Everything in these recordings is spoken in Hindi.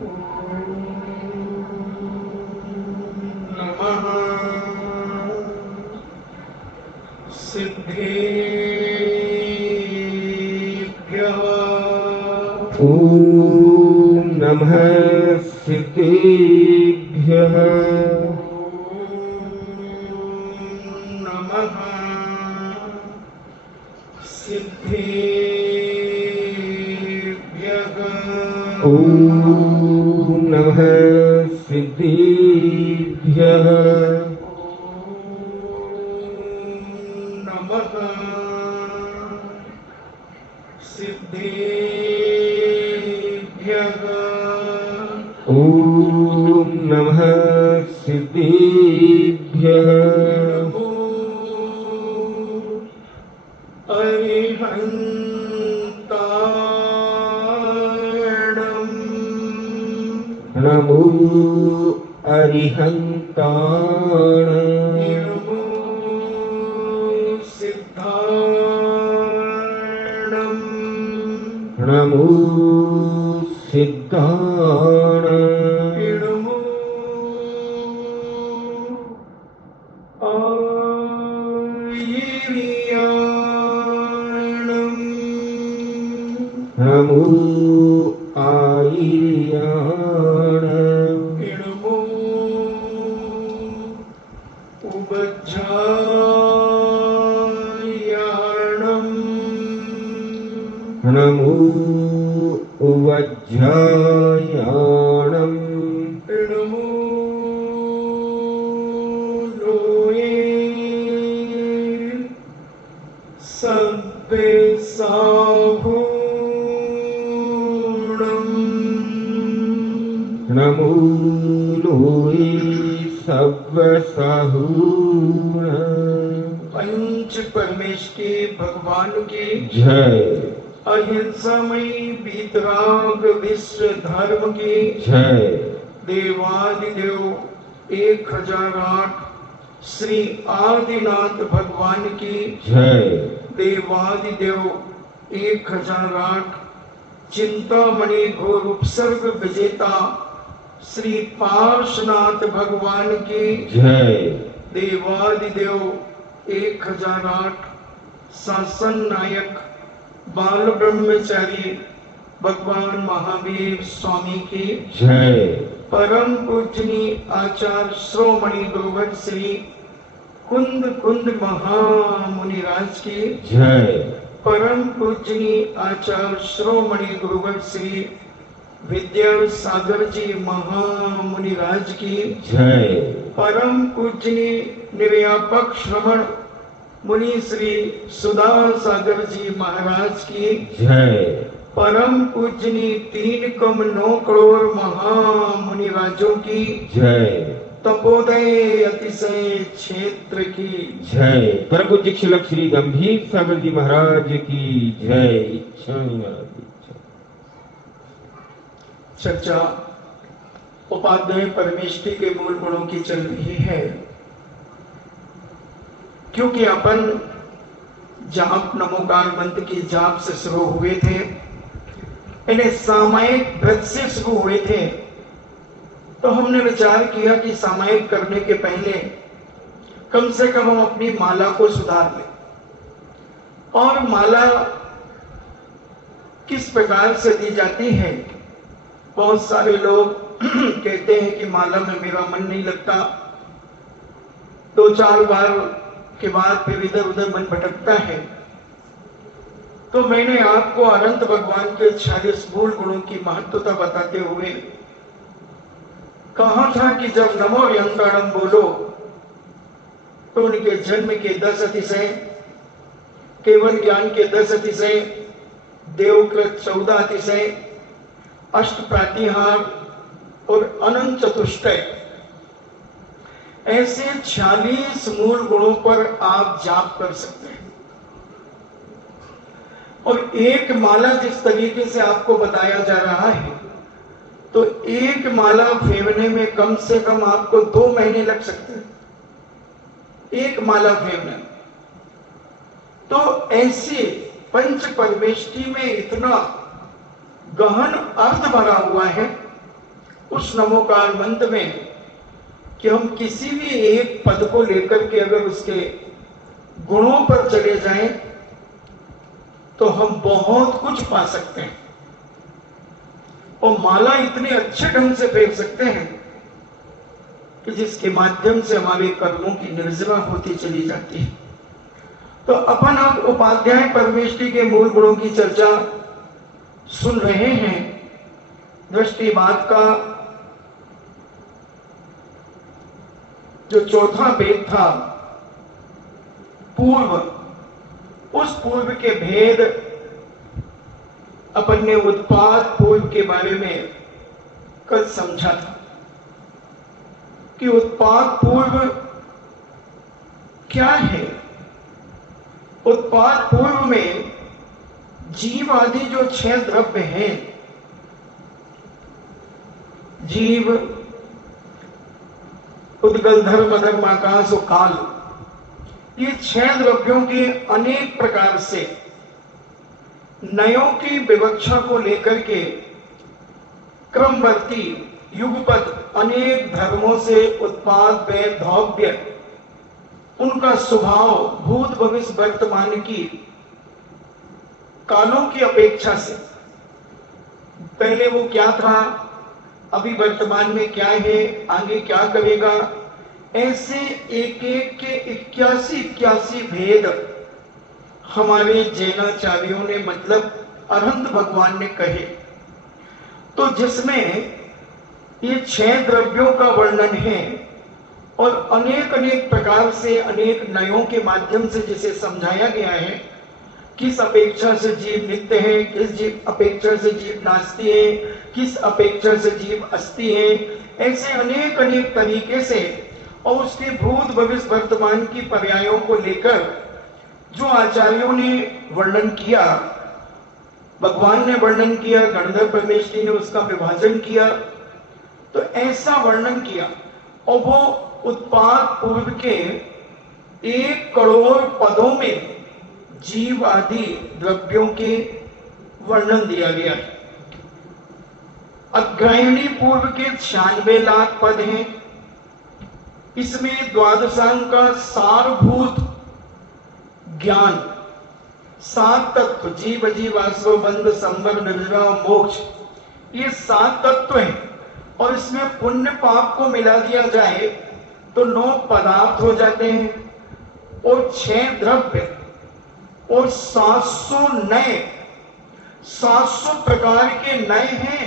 नमः सिद्धेभ्यः। ॐ नमः सिद्धेभ्यः। नमः सिद्धेभ्यः। ॐ नमः सिद्धेभ्यः। नमः सिद्धेभ्यः। ॐ नमः सिद्धेभ्यः। अरिहन्ताणम्। नमो अरिहन्ताण। नमो सिद्धाणम्। नमो सिद्धाण। नमो आयिर्याणम्। नमो आयिर्याण। नमो उवज्झायाणम्। नमो उवज्झायाणम्। नमो लोये सब्बे साहूणम्। नमो लोये सव्वसाहूण। पंच परमेश्वर भगवान की जय। अहिंसामयी वीतराग विश्व धर्म की जय। देवादिदेव 1008 श्री आदिनाथ भगवान की जय। देवादिदेव 1008 चिंतामणि घोर उपसर्ग विजेता श्री पार्श्वनाथ भगवान की जय। देवादिदेव 1008 शासन नायक बाल ब्रह्मचारी भगवान महावीर स्वामी की जय। परम पूजनीय आचार्य श्रोमणि गुरुवर श्री कुंद कुंद महामुनिराज की जय। परम पूजनीय आचार्य श्रोमणि गुरुवर श्री विद्यासागर जी महामुनिराज की जय। परम पूजनीय निर्यापक श्रवण मुनि श्री सुधा सागर जी महाराज की जय। परम पूजनीय 3,9 करोड़ महामुनिराजों की जय। तपोदय अतिशय क्षेत्र की जय। परम पूज्य शिलक श्री गंभीर सागर जी महाराज की जय। इच्छा चर्चा उपाध्याय परमेष्टि के मूल गुणों की चल रही है। क्योंकि अपन जाप नमोकार मंत्र की जाप से शुरू हुए थे, इन्हें सामयिक व्रत से शुरू हुए थे, तो हमने विचार किया कि सामयिक करने के पहले कम से कम हम अपनी माला को सुधार लें। और माला किस प्रकार से दी जाती है? बहुत सारे लोग कहते हैं कि माला में मेरा मन नहीं लगता, 2-4 बार के बाद फिर इधर उधर मन भटकता है। तो मैंने आपको अनंत भगवान के 46 मूल गुणों की महत्वता बताते हुए कहा था कि जब नमो अरिहंताणम् बोलो तो उनके जन्म के 10 अतिशय, केवल ज्ञान के 10 अतिशय, देवकृत 14 अतिशय, अष्ट प्रातिहार और अनंत चतुष्टय, ऐसे 46 मूल गुणों पर आप जाप कर सकते हैं। और एक माला जिस तरीके से आपको बताया जा रहा है, तो एक माला फेंकने में कम से कम आपको 2 महीने लग सकते हैं। एक माला फेंकने में तो ऐसे पंच परमेष्टि में इतना गहन अर्थ भरा हुआ है उस नमोकार मंत्र में कि हम किसी भी एक पद को लेकर के अगर उसके गुणों पर चले जाएं तो हम बहुत कुछ पा सकते हैं और माला इतने अच्छे ढंग से फेर सकते हैं कि जिसके माध्यम से हमारे कर्मों की निर्जरा होती चली जाती है। तो अपन अब उपाध्याय परमेष्टि के मूल गुणों की चर्चा सुन रहे हैं। दृष्टिबाद का जो चौथा भेद था पूर्व, उस पूर्व के भेद अपन ने उत्पाद पूर्व के बारे में कल समझा था कि उत्पाद पूर्व क्या है। उत्पाद पूर्व में जीव आदि जो 6 द्रव्य हैं, जीव, उद्गल, धर्म, अधर्म, आकाश और काल, ये 6 द्रव्यों के अनेक प्रकार से नयों की विवक्षा को लेकर के क्रमवर्ती युगपत अनेक धर्मों से उत्पाद व धौव्य, उनका स्वभाव भूत भविष्य वर्तमान की कालों की अपेक्षा से पहले वो क्या था, अभी वर्तमान में क्या है, आगे क्या करेगा, ऐसे एक एक के 81 भेद हमारे जैनाचार्यों ने, मतलब अरहंत भगवान ने कहे। तो जिसमें ये 6 द्रव्यों का वर्णन है और अनेक अनेक प्रकार से अनेक नयों के माध्यम से जिसे समझाया गया है, किस अपेक्षा से जीव नित्य है, किस जीव अपेक्षा से जीव नास्ति है, किस अपेक्षा से जीव अस्ति है, ऐसे अनेक अनेक तरीके से और उसके भूत भविष्य वर्तमान की पर्यायों को लेकर जो आचार्यों ने वर्णन किया, भगवान ने वर्णन किया, गणधर परमेष्टि ने उसका विभाजन किया, तो ऐसा वर्णन किया और वो उत्पाद पूर्व के 1 करोड़ पदों में जीव आदि द्रव्यों के वर्णन दिया गया है। अग्रायणी पूर्व के 96 लाख पद हैं। इसमें द्वादशांग का सारभूत ज्ञान, 7 तत्व, जीव, जीवाश्व, बंध, संवर, निर्जरा और मोक्ष, ये 7 तत्व हैं और इसमें पुण्य पाप को मिला दिया जाए तो 9 पदार्थ हो जाते हैं और 6 द्रव्य और 700 नए, 700 प्रकार के नए हैं।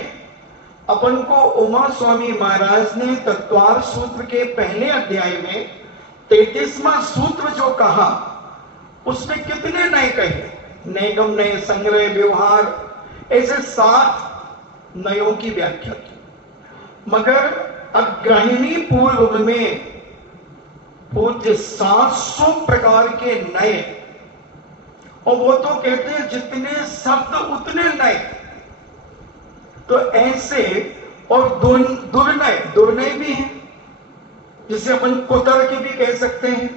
अपन को उमा स्वामी महाराज ने तत्वार सूत्र के पहले अध्याय में 33वां सूत्र जो कहा, उसमें कितने नए कहे, नैगम, नए, संग्रह, व्यवहार, ऐसे 7 नयों की व्याख्या की। मगर अग्राहिणी पूर्व में पूज्य 700 प्रकार के नए, और वो तो कहते हैं जितने शब्द उतने नए। तो ऐसे और दुर्नय भी हैं, जिसे अपन कुतर के भी कह सकते हैं।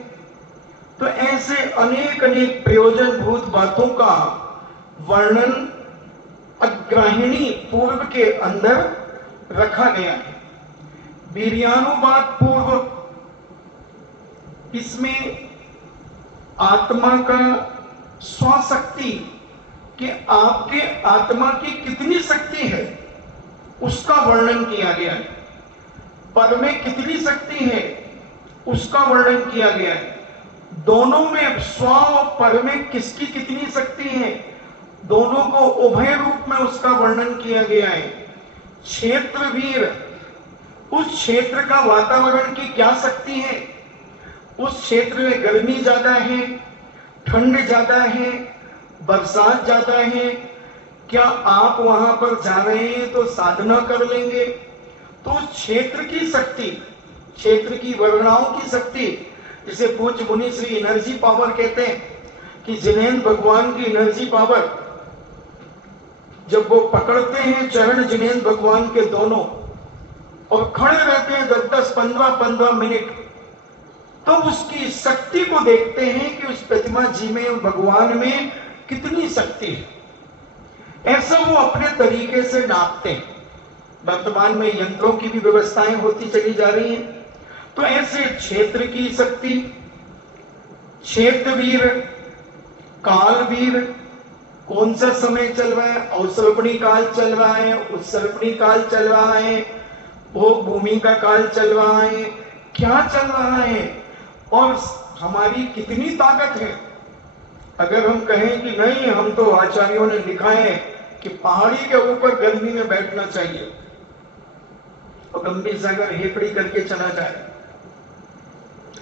तो ऐसे अनेक अनेक प्रयोजन भूत बातों का वर्णन अग्राहिणी पूर्व के अंदर रखा गया है। वीर्यानुवाद पूर्व, इसमें आत्मा का स्वशक्ति कि आपके आत्मा की कितनी शक्ति है उसका वर्णन किया गया है। पर में कितनी शक्ति है उसका वर्णन किया गया है। दोनों में, स्व और पर में किसकी कितनी शक्ति है, दोनों को उभय रूप में उसका वर्णन किया गया है। क्षेत्र वीर, उस क्षेत्र का वातावरण की क्या शक्ति है, उस क्षेत्र में गर्मी ज्यादा है, ठंड ज्यादा है, बरसात ज्यादा है, क्या आप वहां पर जा रहे हैं तो साधना कर लेंगे। तो उस क्षेत्र की शक्ति, क्षेत्र की वर्णाओं की शक्ति, जिसे पूज्य मुनि श्री एनर्जी पावर कहते हैं कि जिनेन्द्र भगवान की एनर्जी पावर, जब वो पकड़ते हैं चरण जिनेन्द्र भगवान के दोनों और खड़े रहते हैं 10-10, 15-15 मिनट, तो उसकी शक्ति को देखते हैं कि उस प्रतिमा जी में, भगवान में कितनी शक्ति है। ऐसा वो अपने तरीके से नापते हैं। वर्तमान में यंत्रों की भी व्यवस्थाएं होती चली जा रही हैं। तो ऐसे क्षेत्र की शक्ति, क्षेत्रवीर, कालवीर, कौन सा समय चल रहा है, अवसर्पणी काल चल रहा है, उत्सर्पणी काल चल रहा है, भोग भूमि का काल चल रहा है, क्या चल रहा है और हमारी कितनी ताकत है। अगर हम कहें कि नहीं, हम तो आचार्यों ने लिखा है कि पहाड़ी के ऊपर गर्मी में बैठना चाहिए और गंभीर सागर हेपड़ी करके चला जाए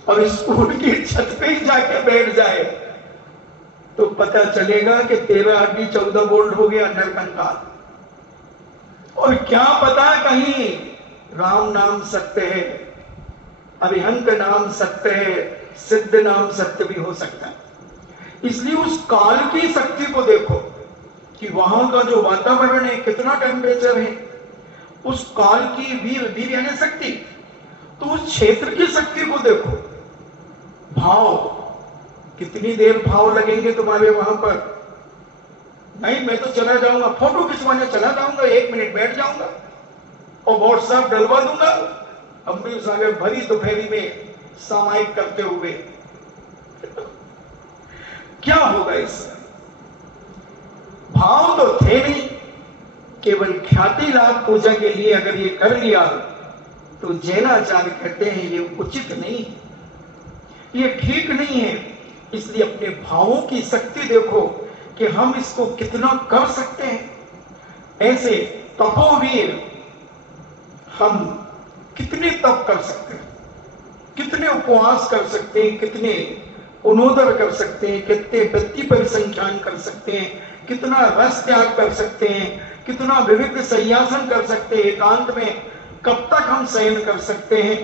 और स्कूल की छत पे ही जाके बैठ जाए तो पता चलेगा कि 13 अड्डी 14 वोल्ट हो गया अंडर कंकाल। और क्या पता, कहीं राम नाम सत्य है, अरिहंत नाम सत्य है, सिद्ध नाम सत्य भी हो सकता है। इसलिए उस काल की शक्ति को देखो कि वहां का जो वातावरण है, कितना टेम्परेचर है, उस काल की वीर यानी शक्ति। तो उस क्षेत्र की शक्ति को देखो, भाव, कितनी देर भाव लगेंगे तुम्हारे वहां पर। नहीं, मैं तो चला जाऊंगा, फोटो खिंचवाने चला जाऊंगा, 1 मिनट बैठ जाऊंगा और व्हाट्सएप डलवा दूंगा। अम्बी सागर भरी दोपहरी में सामायिक करते हुए क्या होगा इससे? भाव तो थे नहीं, केवल ख्याति लाभ पूजा के लिए अगर ये कर लिया तो जैनाचार्य कहते हैं ये उचित नहीं, ये ठीक नहीं है। इसलिए अपने भावों की शक्ति देखो कि हम इसको कितना कर सकते हैं। ऐसे तपोवीर हम कितने तप कर सकते हैं, कितने उपवास कर सकते हैं, कितने उनोदर कर सकते हैं, कितने व्यक्ति परिसंख्यान कर सकते हैं, कितना रस त्याग कर सकते हैं, कितना विविध संयासन कर सकते हैं, एकांत में कब तक हम शयन कर सकते हैं,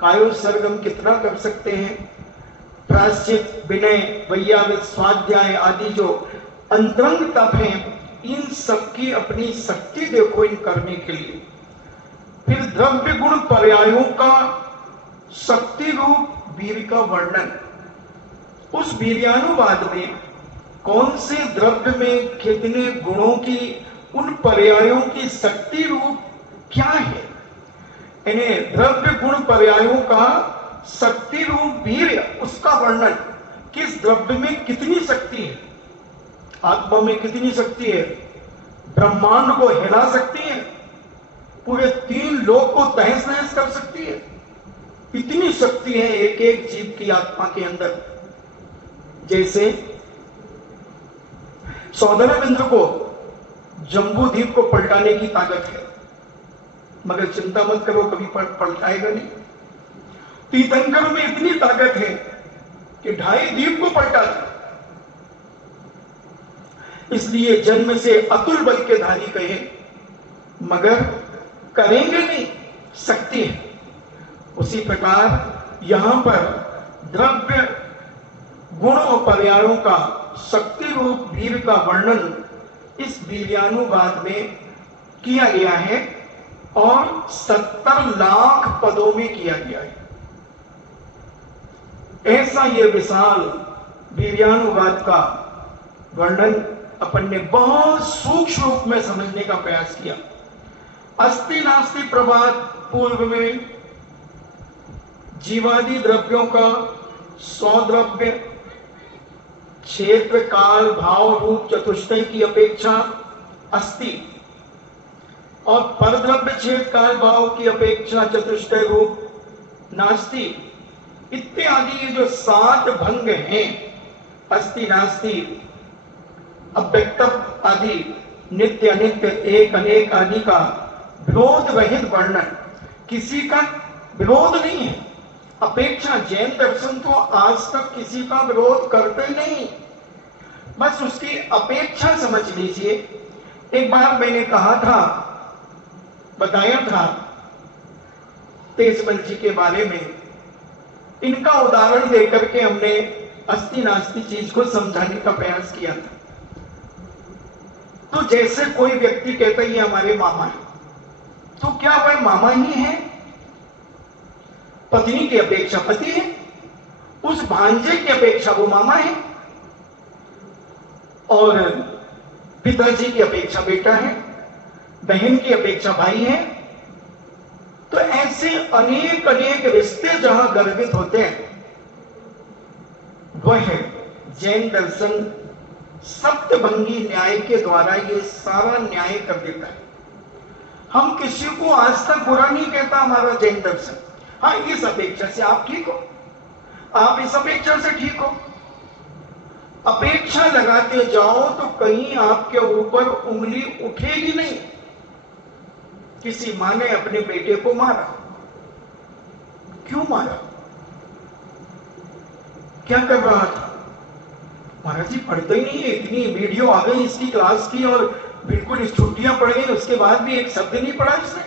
कायोत्सर्गम कितना कर सकते हैं, प्रायश्चित, विनय, वैयावित, स्वाध्याय आदि जो अंतरंग तप हैं, इन सबकी अपनी शक्ति देखो इन करने के लिए। फिर द्रव्य गुण पर्यायों का शक्ति रूप वीर का वर्णन, उस वीर्यानुवाद में कौन से द्रव्य में कितने गुणों की, उन पर्यायों की शक्ति रूप क्या है, यानी द्रव्य गुण पर्यायों का शक्ति रूप वीर्य, उसका वर्णन, किस द्रव्य में कितनी शक्ति है, आत्मा में कितनी शक्ति है, ब्रह्मांड को हिला सकती है, पूरे 3 लोक को तहस नहस कर सकती है, इतनी शक्ति है एक एक जीव की आत्मा के अंदर। जैसे सौदामिंद्र को जम्बू द्वीप को पलटाने की ताकत है, मगर चिंता मत करो, कभी पलटाएगा नहीं। तीर्थंकर में इतनी ताकत है कि 2.5 द्वीप को पलटा दिया। इसलिए जन्म से अतुल बल के धारी कहे, मगर करेंगे नहीं, शक्ति है। उसी प्रकार यहां पर द्रव्य गुण और पर्यायों का शक्ति रूप वीर का वर्णन इस वीर्यानुवाद में किया गया है और 70 लाख पदों में किया गया है। ऐसा ये विशाल वीर्यानुवाद का वर्णन अपन ने बहुत सूक्ष्म रूप में समझने का प्रयास किया। अस्ति नास्ति प्रभात पूर्व में जीवादि द्रव्यों का 100 द्रव्य क्षेत्र काल भाव रूप चतुष्टय की अपेक्षा अस्ति और परद्रव्य क्षेत्र काल भाव की अपेक्षा चतुष्टय रूप नास्ति इत्यादि ये जो 7 भंग हैं, अस्ति नास्ति अव्यक्त आदि नित्य अनित्य एक अनेक आदि का विरोध रहित वर्णन, किसी का विरोध नहीं है। अपेक्षा जैन दर्शन तो आज तक किसी का विरोध करते नहीं, बस उसकी अपेक्षा समझ लीजिए। एक बार मैंने कहा था, बताया था तेजबल जी के बारे में, इनका उदाहरण देकर के हमने अस्ति नास्ति चीज को समझाने का प्रयास किया था। तो जैसे कोई व्यक्ति कहता है ये हमारे मामा है, तो क्या वह मामा ही है? पत्नी की अपेक्षा पति है, उस भांजे की अपेक्षा वो मामा है, और पिताजी की अपेक्षा बेटा है, बहन की अपेक्षा भाई है। तो ऐसे अनेक अनेक रिश्ते जहां गर्भित होते हैं, वह जैन दर्शन सप्तभंगी न्याय के द्वारा ये सारा न्याय कर देता है। हम किसी को आज तक बुरा नहीं कहता हमारा जैन दर्शन। हाँ, इस अपेक्षा से आप ठीक हो, आप इस अपेक्षा से ठीक हो। अपेक्षा लगाते जाओ तो कहीं आपके ऊपर उंगली उठेगी नहीं। किसी मां ने अपने बेटे को मारा, क्यों मारा, क्या कर रहा था? महाराज जी पढ़ते ही नहीं है, इतनी वीडियो आ गई इसकी क्लास की और बिल्कुल छुट्टियां पड़ गई, उसके बाद भी एक शब्द नहीं पढ़ा इसने।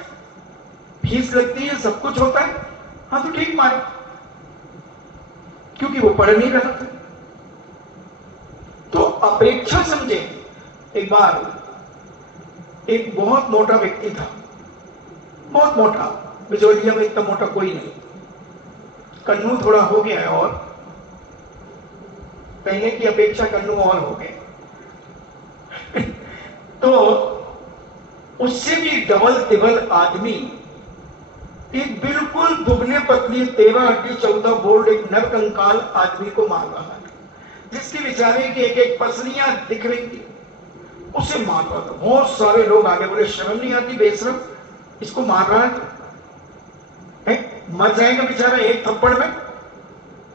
फीस लगती है, सब कुछ होता है। हाँ तो ठीक मारे, क्योंकि वो पढ़ नहीं रहा था। तो अपेक्षा समझे। एक बार एक बहुत मोटा व्यक्ति था, बहुत मोटा, बिजोलिया में इतना मोटा कोई नहीं, कन्नू थोड़ा हो गया है और पहले की अपेक्षा कन्नू और हो गए। तो उससे भी डबल तिबल आदमी एक बिल्कुल दुबले पतली 13 हड्डी 14 बोल्ड एक नरकंकाल आदमी को मार रहा है, जिसकी बेचारे की एक एक पसलियां दिख रही थी, उसे मार रहा था। बहुत सारे लोग आगे बोले शर्म नहीं आती बेशरम, इसको मार रहा है, मर जाएगा बेचारा एक थप्पड़ में,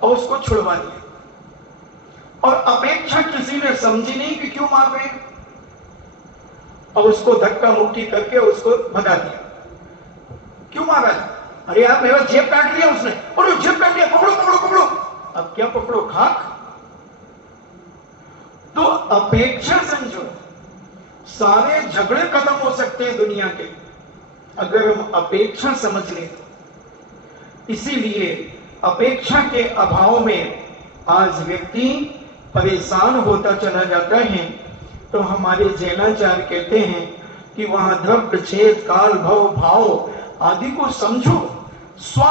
और उसको छुड़वा दिया। और अपेक्षा किसी ने समझी नहीं कि क्यों मार रहे हैं, और उसको धक्का मुक्की करके उसको भगा दिया। क्यों मारा? अरे यार मेरा जेब काट लिया उसने, और जेब काट लिया, पकड़ो पकड़ो पकड़ो। अब क्या पकड़ो, खाक? तो अपेक्षा समझो, सारे झगड़े खत्म हो सकते हैं दुनिया के अगर हम अपेक्षा समझ लें। इसीलिए अपेक्षा के अभाव में आज व्यक्ति परेशान होता चला जाता है। तो हमारे जैनाचार्य कहते हैं कि वहां द्रव्य छेद काल भव भाव आदि को समझो, स्व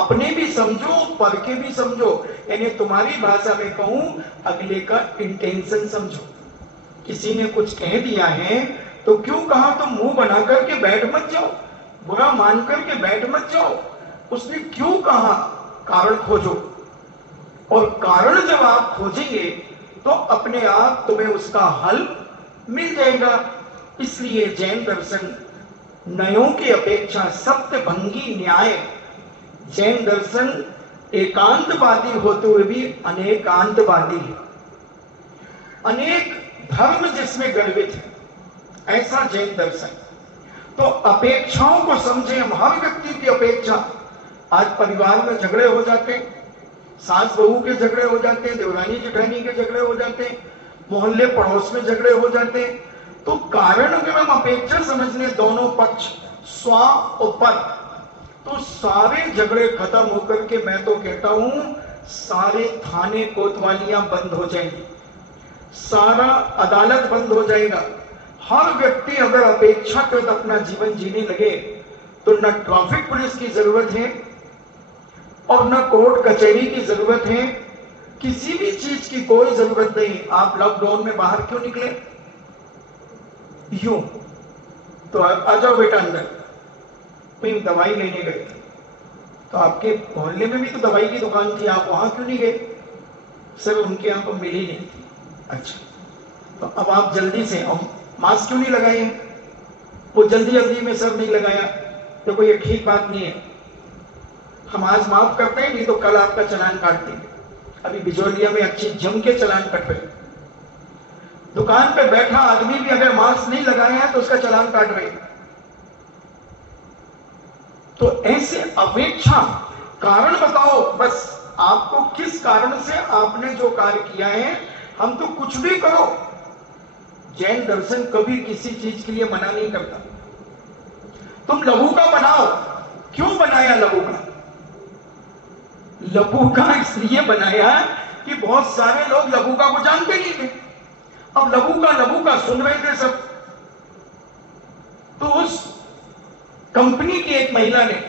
अपने भी समझो, पर के भी समझो। यानी तुम्हारी भाषा में कहूं, अगले का इंटेंशन समझो। किसी ने कुछ कह दिया है तो क्यों कहा, तो मुंह बना करके बैठ मत जाओ, बुरा मान करके बैठ मत जाओ। उसने क्यों कहा, कारण खोजो, और कारण जब आप खोजेंगे तो अपने आप तुम्हें उसका हल मिल जाएगा। इसलिए जैन दर्शन नयों की अपेक्षा सप्तभंगी न्याय, जैन दर्शन एकांतवादी होते हुए भी अनेकांतवादी है। अनेक धर्म जिसमें गर्वित है, ऐसा जैन दर्शन। तो अपेक्षाओं को समझे हम, हर व्यक्ति की अपेक्षा। आज परिवार में झगड़े हो जाते हैं, सास बहू के झगड़े हो जाते हैं, देवरानी जेठानी के झगड़े हो जाते हैं, मोहल्ले पड़ोस में झगड़े हो जाते हैं। तो कारण अगर हम अपेक्षा समझ लें, दोनों पक्ष स्व और पर, तो सारे झगड़े खत्म होकर के मैं तो कहता हूं सारे थाने कोतवालियां बंद हो जाएंगी, सारा अदालत बंद हो जाएगा। हर व्यक्ति अगर अपेक्षाकृत अपना जीवन जीने लगे तो न ट्रैफिक पुलिस की जरूरत है और न कोर्ट कचहरी की जरूरत है, किसी भी चीज की कोई जरूरत नहीं। आप लॉकडाउन में बाहर क्यों निकले? यूं तो आ जाओ बेटा अंदर। मैं दवाई लेने गए तो आपके मोहल्ले में भी तो दवाई की दुकान थी, आप वहां क्यों नहीं गए? सर उनके यहां पर मिली नहीं थी। अच्छा, तो अब आप जल्दी से मास्क क्यों नहीं लगाए? वो जल्दी जल्दी में सर नहीं लगाया, तो कोई ठीक बात नहीं है। हम आज माफ करते हैं, नहीं तो कल आपका चालान काट देंगे। अभी बिजोलिया में अच्छी जम के चालान कट रहे। दुकान पे बैठा आदमी भी अगर मास्क नहीं लगाया है तो उसका चालान काट रहे। तो ऐसे अपेक्षा, कारण बताओ बस, आपको किस कारण से आपने जो कार्य किया है। हम तो कुछ भी करो, जैन दर्शन कभी किसी चीज के लिए मना नहीं करता। तुम लघु का बनाओ, क्यों बनाया लघु का? लघु का इसलिए बनाया कि बहुत सारे लोग लघु का को जानते नहीं थे। अब लघु का सुन रहे थे सब। तो उस कंपनी की एक महिला ने,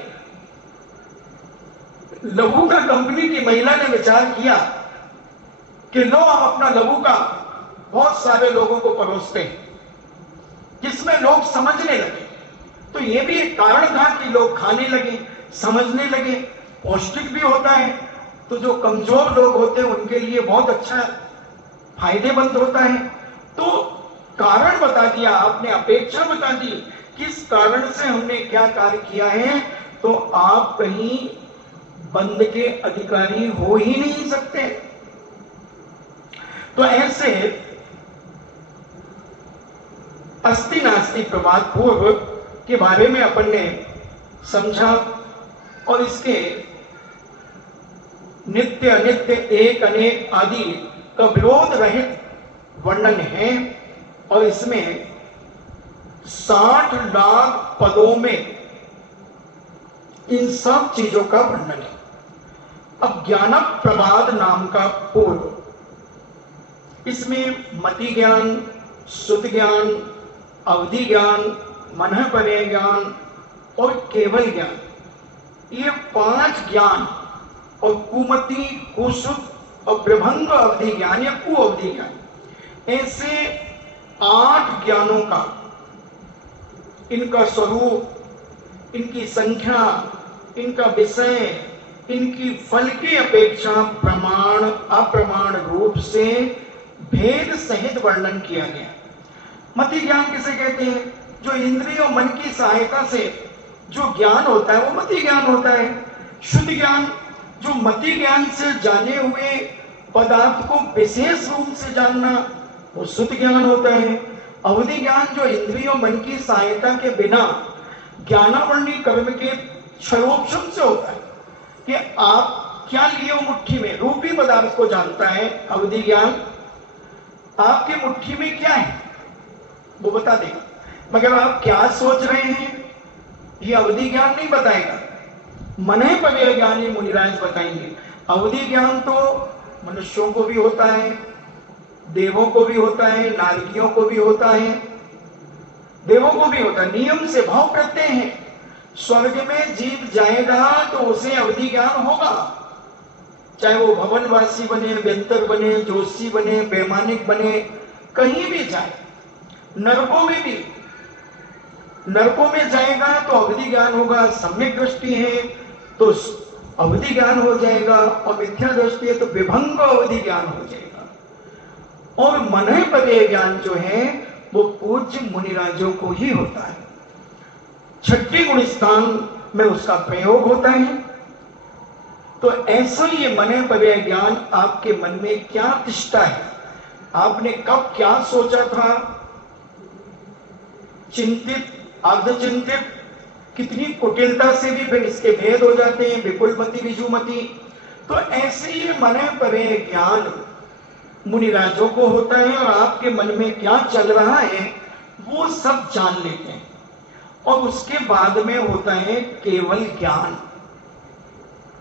लघु का कंपनी की महिला ने विचार किया कि लो हम अपना लघु का बहुत सारे लोगों को परोसते हैं, जिसमें लोग समझने लगे। तो ये भी एक कारण था कि लोग खाने लगे, समझने लगे, पौष्टिक भी होता है, तो जो कमजोर लोग होते हैं उनके लिए बहुत अच्छा फायदेमंद होता है। तो कारण बता दिया आपने, अपेक्षा बता दी, किस कारण से हमने क्या कार्य किया है, तो आप कहीं बंद के अधिकारी हो ही नहीं सकते। तो ऐसे अस्ति नास्ति प्रवाद पूर्व के बारे में अपन ने समझा और इसके नित्य अनित्य एक अनेक आदि का विरोध रहित वर्णन है और इसमें 60 लाख पदों में इन सब चीजों का वर्णन है। अब ज्ञान प्रवाद नाम का पूर्व, इसमें मति ज्ञान, शुद्ध ज्ञान, अवधि ज्ञान, मन परे ज्ञान और केवल ज्ञान, ये 5 ज्ञान और कुमति, कुशुद्ध और प्रभंग अवधि ज्ञान या कुअवधि ज्ञान, ऐसे 8 ज्ञानों का इनका स्वरूप, इनकी संख्या, इनका विषय, इनकी फल की अपेक्षा प्रमाण अप्रमाण रूप से भेद सहित वर्णन किया गया। मति ज्ञान किसे कहते हैं? जो इंद्रिय और मन की सहायता से जो ज्ञान होता है वो मति ज्ञान होता है। शुद्ध ज्ञान जो मति ज्ञान से जाने हुए पदार्थ को विशेष रूप से जानना वो शुद्ध ज्ञान होता है। अवधि ज्ञान जो इंद्रिय और मन की सहायता के बिना ज्ञानावरणी कर्म के क्षरोक्षम से होता है कि आप क्या लिए हो मुट्ठी में, रूपी पदार्थ को जानता है अवधि ज्ञान। आपके मुट्ठी में क्या है वो बता देगा, मगर आप क्या सोच रहे हैं ये अवधि ज्ञान नहीं बताएगा। मने पवे ज्ञानी मुनिराज बताएंगे। अवधि ज्ञान तो मनुष्यों को भी होता है, देवों को भी होता है, नारकियों को भी होता है, देवों को भी होता है। नियम से भाव करते हैं। स्वर्ग में जीव जाएगा तो उसे अवधि ज्ञान होगा, चाहे वो भवनवासी बने, व्यंतर बने, जोशी बने, वैमानिक बने, कहीं भी जाए। नरकों में भी, नरकों में जाएगा तो अवधि ज्ञान होगा। सम्यक दृष्टि है तो अवधि ज्ञान हो जाएगा और मिथ्या दृष्टि है तो विभंग अवधि ज्ञान हो जाएगा। और मन पदे ज्ञान जो है वो पूज्य मुनिराजों को ही होता है। छठी गुण स्थान में उसका प्रयोग होता है। तो ऐसा ये मन पदे ज्ञान आपके मन में क्या तिष्ठा है, आपने कब क्या सोचा था, चिंतित, अर्धचिंतित, कितनी कुटिलता से भी फिर इसके भेद हो जाते हैं, विपुलमति, विजुमति। तो ऐसे ये मन परे ज्ञान मुनिराजों को होता है और आपके मन में क्या चल रहा है वो सब जान लेते हैं। और उसके बाद में होता है केवल ज्ञान,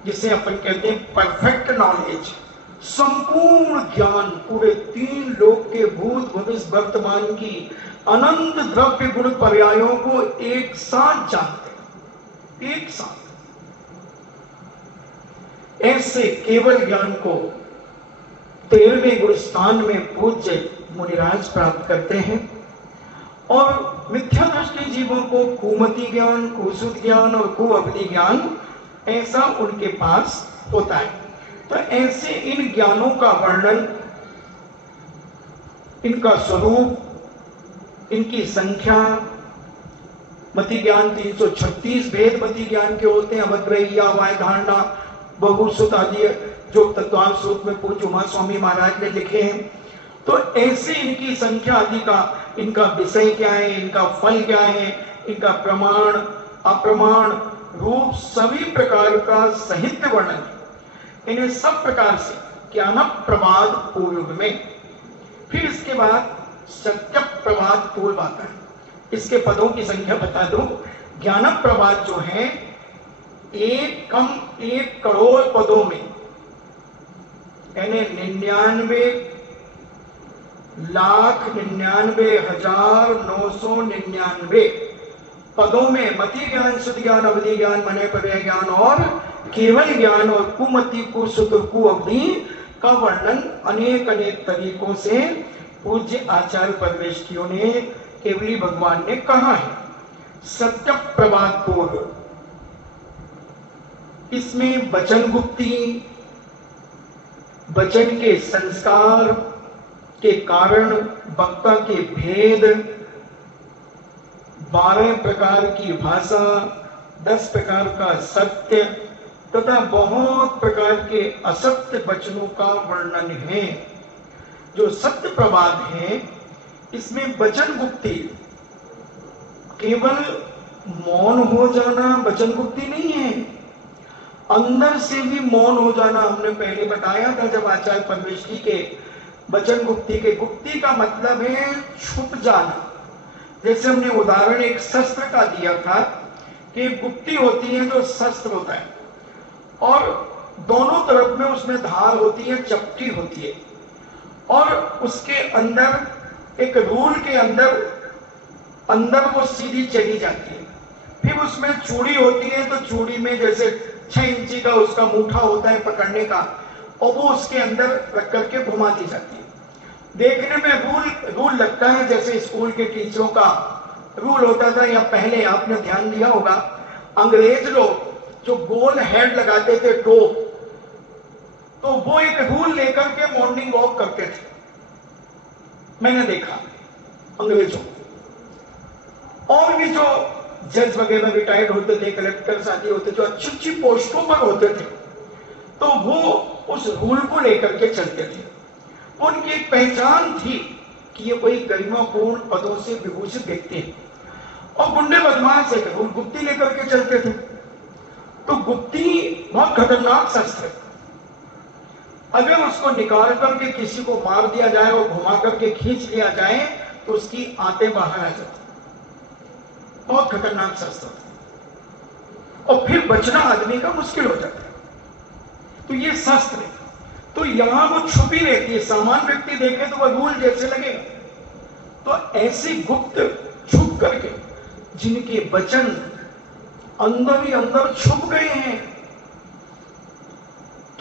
जिसे अपन कहते हैं परफेक्ट नॉलेज, संपूर्ण ज्ञान, पूरे 3 लोक के भूत भविष्य वर्तमान की अनंत द्रव्य गुण पर्यायों को एक साथ जानते हैं, एक साथ। ऐसे केवल ज्ञान को 13वें गुण स्थान में पूज्य मुनिराज प्राप्त करते हैं। और मिथ्या दृष्टि जीवों को कुमति ज्ञान, कुशुद्ध ज्ञान और कुअवधि ज्ञान ऐसा उनके पास होता है। तो ऐसे इन ज्ञानों का वर्णन, इनका स्वरूप, इनकी संख्या, मति ज्ञान 336 भेद मति ज्ञान के होते हैं। अवग्रहिया, वाय धारणा, बहुसुत आदि जो तत्वांश सूत्र में पूज्य उमा स्वामी महाराज ने लिखे हैं। तो ऐसे इनकी संख्या आदि का, इनका विषय क्या है, इनका फल क्या है, इनका प्रमाण अप्रमाण रूप सभी प्रकार का साहित्य वर्णन है। इन्हें सब प्रकार से ज्ञान प्रवाद पूर्व में, फिर इसके बाद सत्य प्रवाद पूर्व आता है। इसके पदों की संख्या बता दूं। ज्ञान प्रवाद जो है 1 करोड़ पदों में, यानी 99,99,999 पदों में मति ज्ञान, शुद्ध ज्ञान, अवधि ज्ञान, मने परे ज्ञान और केवल ज्ञान और कुमति, कुशुद्ध, कुअवधि का वर्णन अनेक अनेक तरीकों से पूज्य आचार्य परमेष्ठियों ने, केवली भगवान ने कहा है। सत्य प्रभातपुर, इसमें वचन गुप्ती, वचन के संस्कार के कारण वक्ता के भेद, 12 प्रकार की भाषा, 10 प्रकार का सत्य तथा बहुत प्रकार के असत्य वचनों का वर्णन है। जो सत्य प्रवाद है इसमें वचन गुप्ती, केवल मौन हो जाना वचन गुप्ती नहीं है, अंदर से भी मौन हो जाना। हमने पहले बताया था जब आचार्य परमेश्वरी के वचन गुप्ती के, गुप्ती का मतलब है छुप जाना। जैसे हमने उदाहरण एक शस्त्र का दिया था कि गुप्ती होती है जो शस्त्र होता है और दोनों तरफ में उसमें धार होती है, चपटी होती है और उसके अंदर एक रूल के अंदर वो सीधी चली जाती है। फिर उसमें चूड़ी होती है तो चूड़ी में जैसे 6 इंची का उसका मुठा होता है पकड़ने का और वो उसके अंदर रख करके घुमाती जाती है। देखने में रूल लगता है जैसे स्कूल के टीचरों का रूल होता था, या पहले आपने ध्यान दिया होगा अंग्रेज लोग जो गोल हेड लगाते थे टोप, तो वो एक रूल लेकर के मॉर्निंग वॉक करते थे। मैंने देखा अंग्रेजों। और भी जो जज वगैरह रिटायर्ड होते थे, कलेक्टर्स आदि होते, जो अच्छी अच्छी पोस्टों पर होते थे, तो वो उस रूल को लेकर के चलते थे। उनकी एक पहचान थी कि ये कोई गरिमापूर्ण पदों से विभूषित व्यक्ति है और गुंडे बदमाश है, वो गुप्ती लेकर के चलते थे। तो गुप्ती बहुत खतरनाक शस्त्र है। अगर उसको निकाल करके किसी को मार दिया जाए और घुमा करके खींच लिया जाए तो उसकी आंतें बाहर आ जाती, बहुत खतरनाक शस्त्र है और फिर बचना आदमी का मुश्किल हो जाता है। तो ये शस्त्र है, तो यहां वो छुपी रहती है, सामान्य व्यक्ति देखे तो वह रूल जैसे लगे। तो ऐसे गुप्त छुप करके जिनके वचन अंदर ही अंदर छुप गए हैं,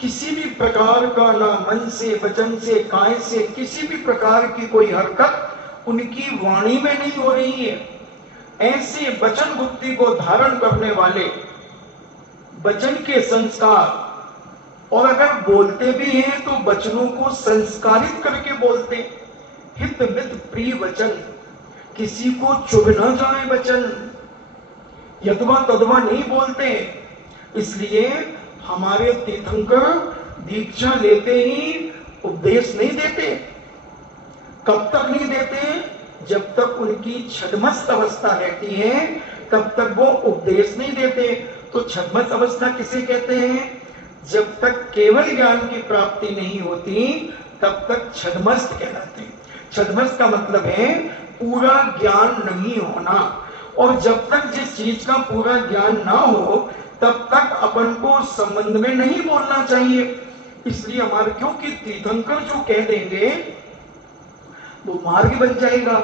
किसी भी प्रकार का ना मन से, वचन से, काय से किसी भी प्रकार की कोई हरकत उनकी वाणी में नहीं हो रही है, ऐसे वचन गुप्ती को धारण करने वाले वचन के संस्कार, और अगर बोलते भी हैं तो वचनों को संस्कारित करके बोलते, हित मित प्रिय वचन, किसी को चुभ न जाए वचन, यदवा तदवा नहीं बोलते। इसलिए हमारे तीर्थंकर दीक्षा लेते ही उपदेश नहीं देते। कब तक नहीं देते? जब तक उनकी छद्मस्त अवस्था रहती है तब तक वो उपदेश नहीं देते। तो छद्मस्त अवस्था किसे कहते हैं? जब तक केवल ज्ञान की प्राप्ति नहीं होती तब तक छद्मस्त कहलाते हैं। छद्मस्त का मतलब है पूरा ज्ञान नहीं होना, और जब तक जिस चीज का पूरा ज्ञान ना हो तब तक अपन को संबंध में नहीं बोलना चाहिए। इसलिए हमारे, क्योंकि तीर्थंकर जो कह देंगे वो मार्ग बन जाएगा,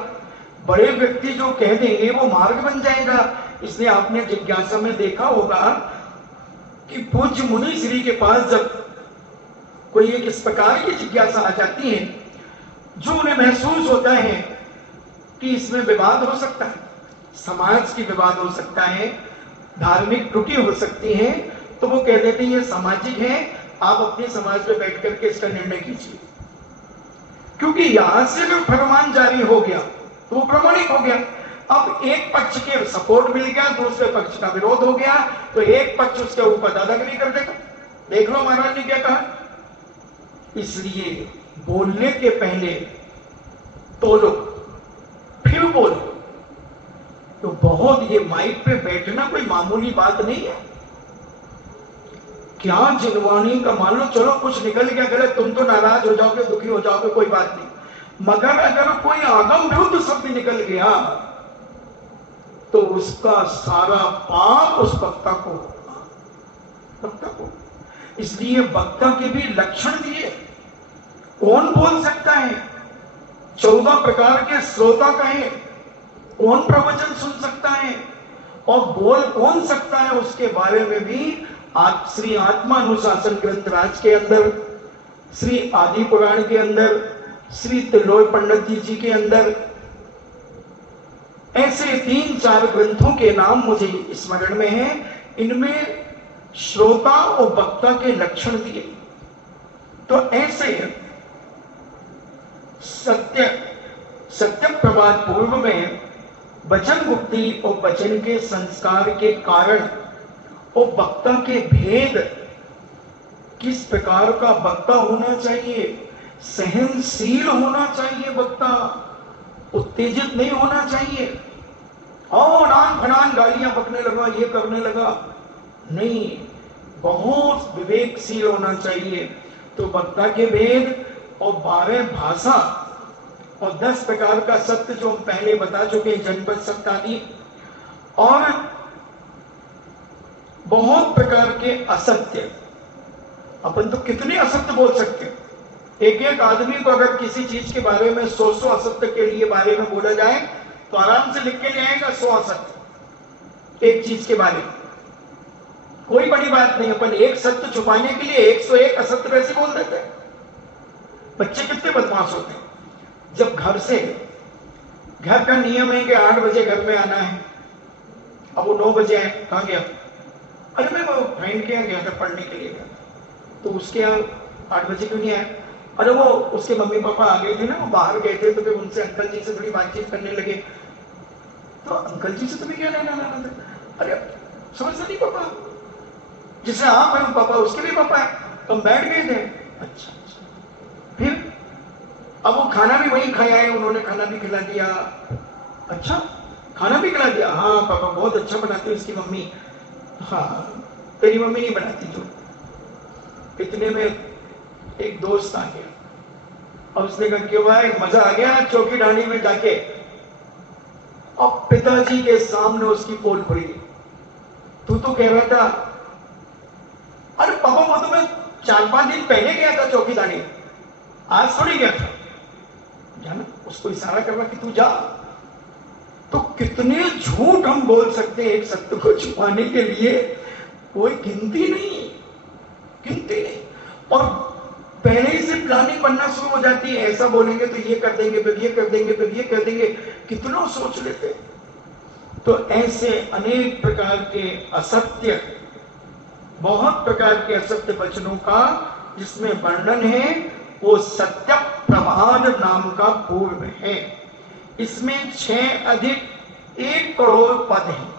बड़े व्यक्ति जो कह देंगे वो मार्ग बन जाएगा। इसलिए आपने जिज्ञासा में देखा होगा कि पूज्य मुनि श्री के पास जब कोई एक इस प्रकार की जिज्ञासा आ जाती है जो उन्हें महसूस होता है कि इसमें विवाद हो सकता है, समाज की विवाद हो सकता है, धार्मिक त्रुटि हो सकती है, तो वो कह देते हैं ये सामाजिक है, आप अपने समाज में बैठ करके इसका निर्णय कीजिए। क्योंकि यहां से भी फरमान जारी हो गया तो वो प्रमाणिक हो गया। अब एक पक्ष के सपोर्ट मिल गया, दूसरे पक्ष का विरोध हो गया, तो एक पक्ष उसके ऊपर दादागिरी कर देगा। देख लो महाराज ने क्या कहा। इसलिए बोलने के पहले तोलो फिर बोलो। तो बहुत, ये माइक पे बैठना कोई मामूली बात नहीं है। क्या जिनवाणी का, मान लो चलो कुछ निकल गया गलत, तुम तो नाराज हो जाओगे, दुखी हो जाओगे, कोई बात नहीं, मगर अगर कोई आगम विरुद्ध शब्द निकल गया तो उसका सारा पाप उस वक्ता को। इसलिए वक्ता के भी लक्षण दिए। कौन बोल सकता है? 14 प्रकार के श्रोता कहे, कौन प्रवचन सुन सकता है और बोल कौन सकता है, उसके बारे में भी श्री आत्मानुशासन ग्रंथराज के अंदर, श्री आदि पुराण के अंदर, श्री त्रिलोक पंडित जी के अंदर ऐसे 3-4 ग्रंथों के नाम मुझे स्मरण में हैं। इनमें श्रोता और वक्ता के लक्षण दिए। तो ऐसे सत्य प्रवाद पूर्व में वचन मुक्ति और वचन के संस्कार के कारण और वक्ता के भेद, किस प्रकार का वक्ता होना चाहिए, सहनशील होना चाहिए वक्ता, उत्तेजित नहीं होना चाहिए और नान फनान गालियां बकने लगा, ये करने लगा, नहीं, बहुत विवेकशील होना चाहिए। तो वक्ता के भेद और 12 भाषा और 10 प्रकार का सत्य जो हम पहले बता चुके, जनपद सत्य आदि, और बहुत प्रकार के असत्य। अपन तो कितने असत्य बोल सकते हैं। एक आदमी को अगर किसी चीज के बारे में 100 असत्य के लिए बारे में बोला जाए तो आराम से लिख के ले आएगा 100 असत्य एक चीज के बारे में। कोई बड़ी बात नहीं। अपन एक सत्य छुपाने के लिए 101 असत्य वैसे बोल देते हैं। बच्चे कितने बदमाश होते हैं। जब घर का नियम है कि 8 बजे घर में आना है, अब वो 9 बजे है, कहाँ गया? अरे मैं वो फ्रेंड के यहाँ गया था, पढ़ने के लिए गया, तो उसके यहाँ 8 बजे क्यों नहीं आया? अरे वो उसके मम्मी पापा आ गए थे ना, वो बाहर गए थे, तो फिर उनसे अंकल जी से थोड़ी बातचीत करने लगे। तो अंकल जी से तुम्हें क्या लेना देना था? अरे समझ नहीं पापा, जिसे आप हैं पापा उसके भी पापा है, तो हम बैठ गए थे। अच्छा, फिर अब वो खाना भी वही खाया है, उन्होंने खाना भी खिला दिया। अच्छा, खाना भी खिला दिया? हाँ पापा बहुत अच्छा बनाती है उसकी मम्मी। हाँ, तेरी मम्मी नहीं बनाती जो। इतने में एक दोस्त आ गया और उसने कहा, क्यों भाई मजा आ गया चौकी ढाणी में जाके? अब पिताजी के सामने उसकी पोल खुली। तू तो कह रहा था, अरे पापा वो तो मैं 4-5 दिन पहले गया था चौकी ढाणी, आज थोड़ी गया था। जाना, उसको इशारा करना कि तू जा। तो कितने झूठ हम बोल सकते हैं एक सत्य को छुपाने के लिए, कोई गिनती नहीं। और पहले ही से प्लानिंग बनना शुरू हो जाती है, ऐसा बोलेंगे तो ये कर देंगे, फिर ये कर देंगे, फिर ये कर देंगे, कितना सोच लेते। तो ऐसे अनेक प्रकार के असत्य, बहुत प्रकार के असत्य वचनों का जिसमें वर्णन है, वो सत्य प्रवाद नाम का पूर्व है। इसमें 6 अधिक 1 करोड़ पद हैं।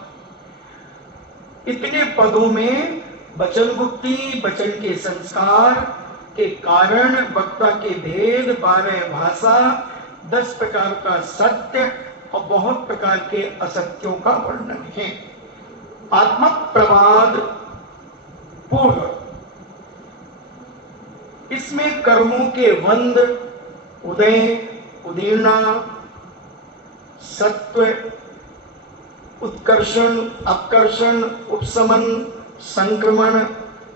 इतने पदों में वचन मुक्ति, वचन के संस्कार के कारण, वक्ता के भेद, 12 भाषा, 10 प्रकार का सत्य और बहुत प्रकार के असत्यों का वर्णन है। आत्मक प्रवाद पूर्व, इसमें कर्मों के वंद, उदय, उदीर्णा, सत्व, उत्कर्षण, अपकर्षण, उपशमन, संक्रमण,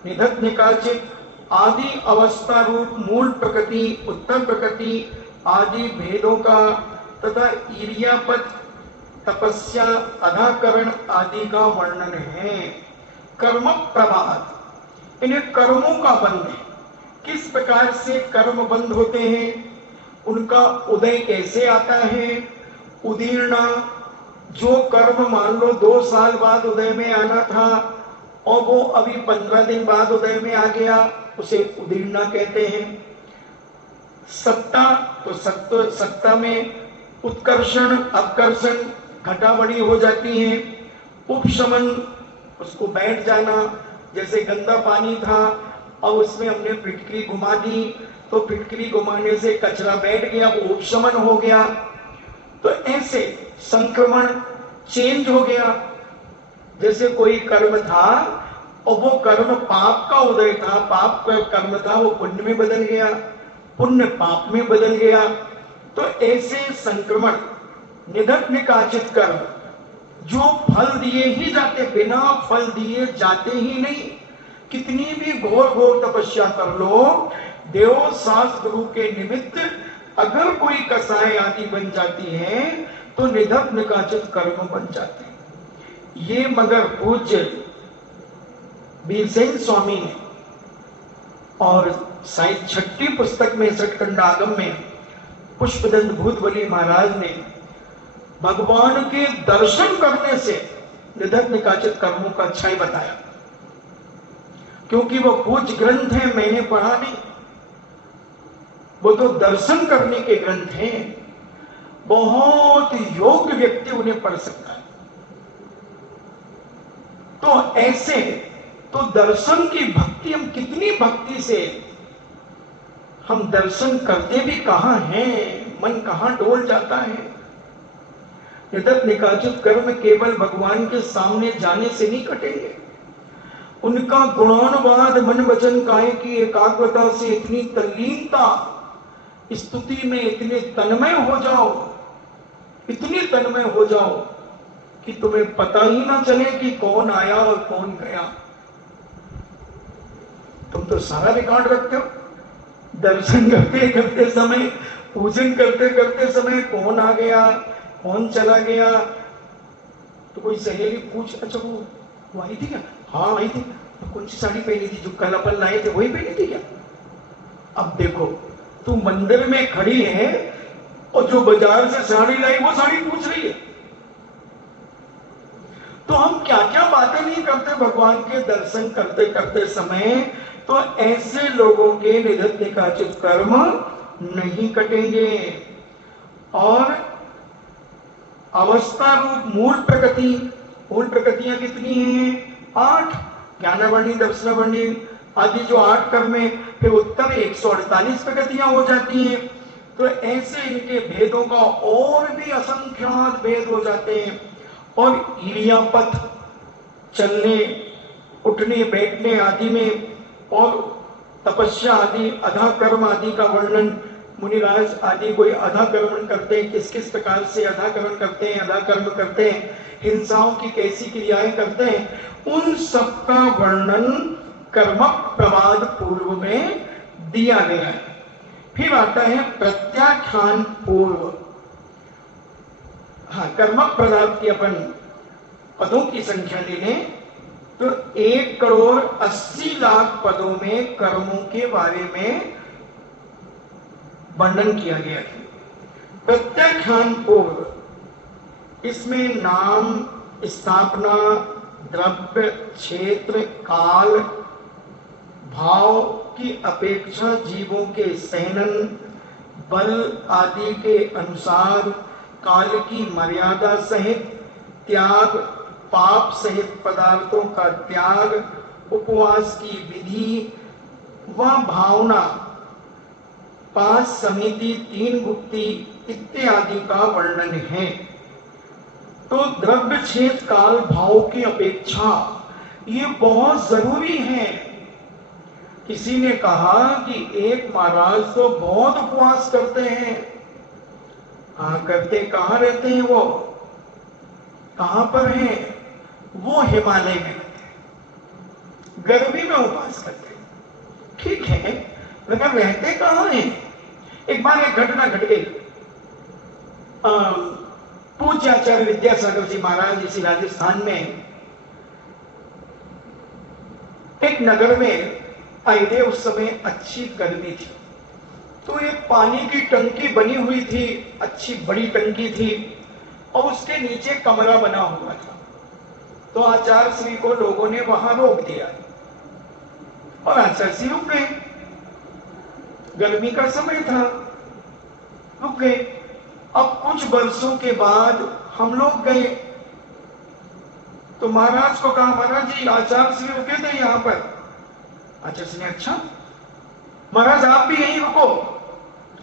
निधक निकाचित आदि अवस्था रूप मूल प्रकृति, उत्तर प्रकृति आदि भेदों का तथा ईर्यापत, तपस्या, अधाकरण आदि का वर्णन है। कर्म प्रवाद, इन्हें कर्मों का बंध है। किस प्रकार से कर्म बंद होते हैं, उनका उदय कैसे आता है, उदीर्णा, जो कर्म मान लो 2 साल बाद उदय में आना था और वो अभी 15 दिन बाद उदय में आ गया, उसे उदीर्णा कहते हैं। सत्ता, तो सत्ता में उत्कर्षण, अपकर्षण, घटाबड़ी हो जाती है। उपशमन, उसको बैठ जाना, जैसे गंदा पानी था और उसमें हमने फिटकरी घुमा दी, तो फिटकरी घुमाने से कचरा बैठ गया, वो उपशमन हो गया। तो ऐसे संक्रमण, चेंज हो गया। जैसे कोई कर्म था और वो कर्म पाप का उदय था, पाप का कर्म था, वो पुण्य में बदल गया, पुण्य पाप में बदल गया। तो ऐसे संक्रमण, निधक निकाचित कर्म, जो फल दिए ही जाते, बिना फल दिए जाते ही नहीं। कितनी भी घोर घोर तपस्या कर लो, देव शास्त्र गुरु के निमित्त अगर कोई कसाय आदि बन जाती है तो निधक निकाचित कर्म बन जाते हैं। ये मगर पूज्य बीरसेन स्वामी ने और साहित्य 6ठी पुस्तक में सटकंडागम में पुष्पदंत भूतबली महाराज ने भगवान के दर्शन करने से निधक निकाचित कर्मों का क्षय बताया, क्योंकि वो कुछ ग्रंथ है मैंने पढ़ा नहीं, वो तो दर्शन करने के ग्रंथ हैं। बहुत योग्य व्यक्ति उन्हें पढ़ सकता है। तो ऐसे तो दर्शन की भक्ति, हम कितनी भक्ति से हम दर्शन करते भी कहां हैं, मन कहां डोल जाता है। निधक निकाचित कर्म केवल भगवान के सामने जाने से नहीं कटेंगे, उनका गुणानुवाद मन वचन काया की एकाग्रता से इतनी तल्लीनता, स्तुति में इतने तन्मय हो जाओ, इतनी तन्मय हो जाओ कि तुम्हें पता ही ना चले कि कौन आया और कौन गया। तुम तो सारा रिकॉर्ड रखते हो, दर्शन करते करते समय, पूजन करते करते समय कौन आ गया कौन चला गया। तो कोई सहेली पूछ, अच्छा वो आई थी क्या? हाँ आई थी। तो कौन सी साड़ी पहनी थी? जो कल अपन लाए थे वही पहनी थी क्या? अब देखो, तू मंदिर में खड़ी है और जो बाजार से साड़ी लाई वो साड़ी पूछ रही है। तो हम क्या क्या बातें नहीं करते भगवान के दर्शन करते करते समय। तो ऐसे लोगों के निधक निकाचित कर्म नहीं कटेंगे। और अवस्था रूप मूल प्रकृति, मूल प्रकृतियां कितनी हैं? 8, ज्ञानवर्णी, दर्शनवर्णी आदि जो 8 कर्म है, फिर उत्तर 148 प्रकृतियां हो जाती हैं। तो ऐसे इनके भेदों का और भी असंख्यात भेद हो जाते हैं। और इरियापथ, चलने उठने बैठने आदि में, और तपस्या आदि अधा कर्म आदि का वर्णन, मुनिराज आदि कोई अधा कर्म करते हैं, किस किस प्रकार से अधा कर्म करते हैं, अधा कर्म करते हैं, हिंसाओं की कैसी क्रियाएं करते हैं, उन सबका वर्णन कर्म प्रवाद पूर्व में दिया गया है। फिर आता है प्रत्याख्यान पूर्व। हाँ, कर्म प्रदान की अपन पदों की संख्या ले लें तो 1,80,00,000 पदों में कर्मों के बारे में वर्णन किया गया है। प्रत्याख्यान पूर्व इसमें नाम, स्थापना, द्रव्य, क्षेत्र, काल, भाव की अपेक्षा जीवों के सहनन, बल आदि के अनुसार काल की मर्यादा सहित त्याग, पाप सहित पदार्थों का त्याग, उपवास की विधि व भावना, 5 समिति, 3 गुप्ति इत्यादि का वर्णन है। तो द्रव्य, क्षेत्र, काल, भाव की अपेक्षा ये बहुत जरूरी है। किसी ने कहा कि एक महाराज तो बहुत उपवास करते हैं। हाँ, करते कहाँ रहते हैं? वो कहां पर हैं? वो हिमालय में रहते हैं, गर्मी में उपवास करते हैं। ठीक है, लेकिन रहते कहां हैं? एक बार एक घटना घट गई। पूज्य आचार्य विद्यासागर जी महाराज इसी राजस्थान में एक नगर में आए थे। उस समय अच्छी गर्मी थी, तो एक पानी की टंकी बनी हुई थी, अच्छी बड़ी टंकी थी, और उसके नीचे कमरा बना हुआ था। तो आचार्य श्री को लोगों ने वहां रोक दिया और आचार्य श्री रुक गए। गर्मी का समय था, रुक गए। अब कुछ वर्षों के बाद हम लोग गए तो महाराज को कहा, महाराज जी आचार्य श्री रुके थे यहां पर। आचार्य श्री ने, अच्छा महाराज आप भी यहीं रुको।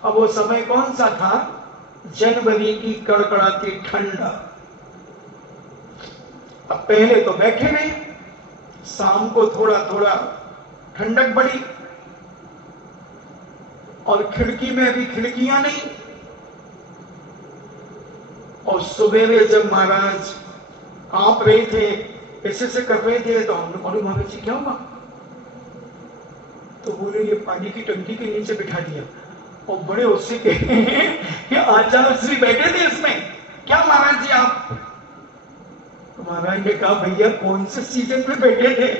अब वो समय कौन सा था? जनवरी की कड़कड़ाती ठंड। अब पहले तो बैठे रहे, शाम को थोड़ा थोड़ा ठंडक बढ़ी, और खिड़की में अभी खिड़कियां नहीं। और सुबह में जब महाराज कांप रहे थे, ऐसे से कर रहे थे, तो हमने बोले महाराज जी क्या हुआ? तो बोले ये पानी की टंकी के नीचे बिठा दिया। और बड़े उससे कहे कि आचार्य श्री बैठे थे इसमें, क्या महाराज जी आप? तो महाराज ने कहा, भैया कौन से सीजन में बैठे थे?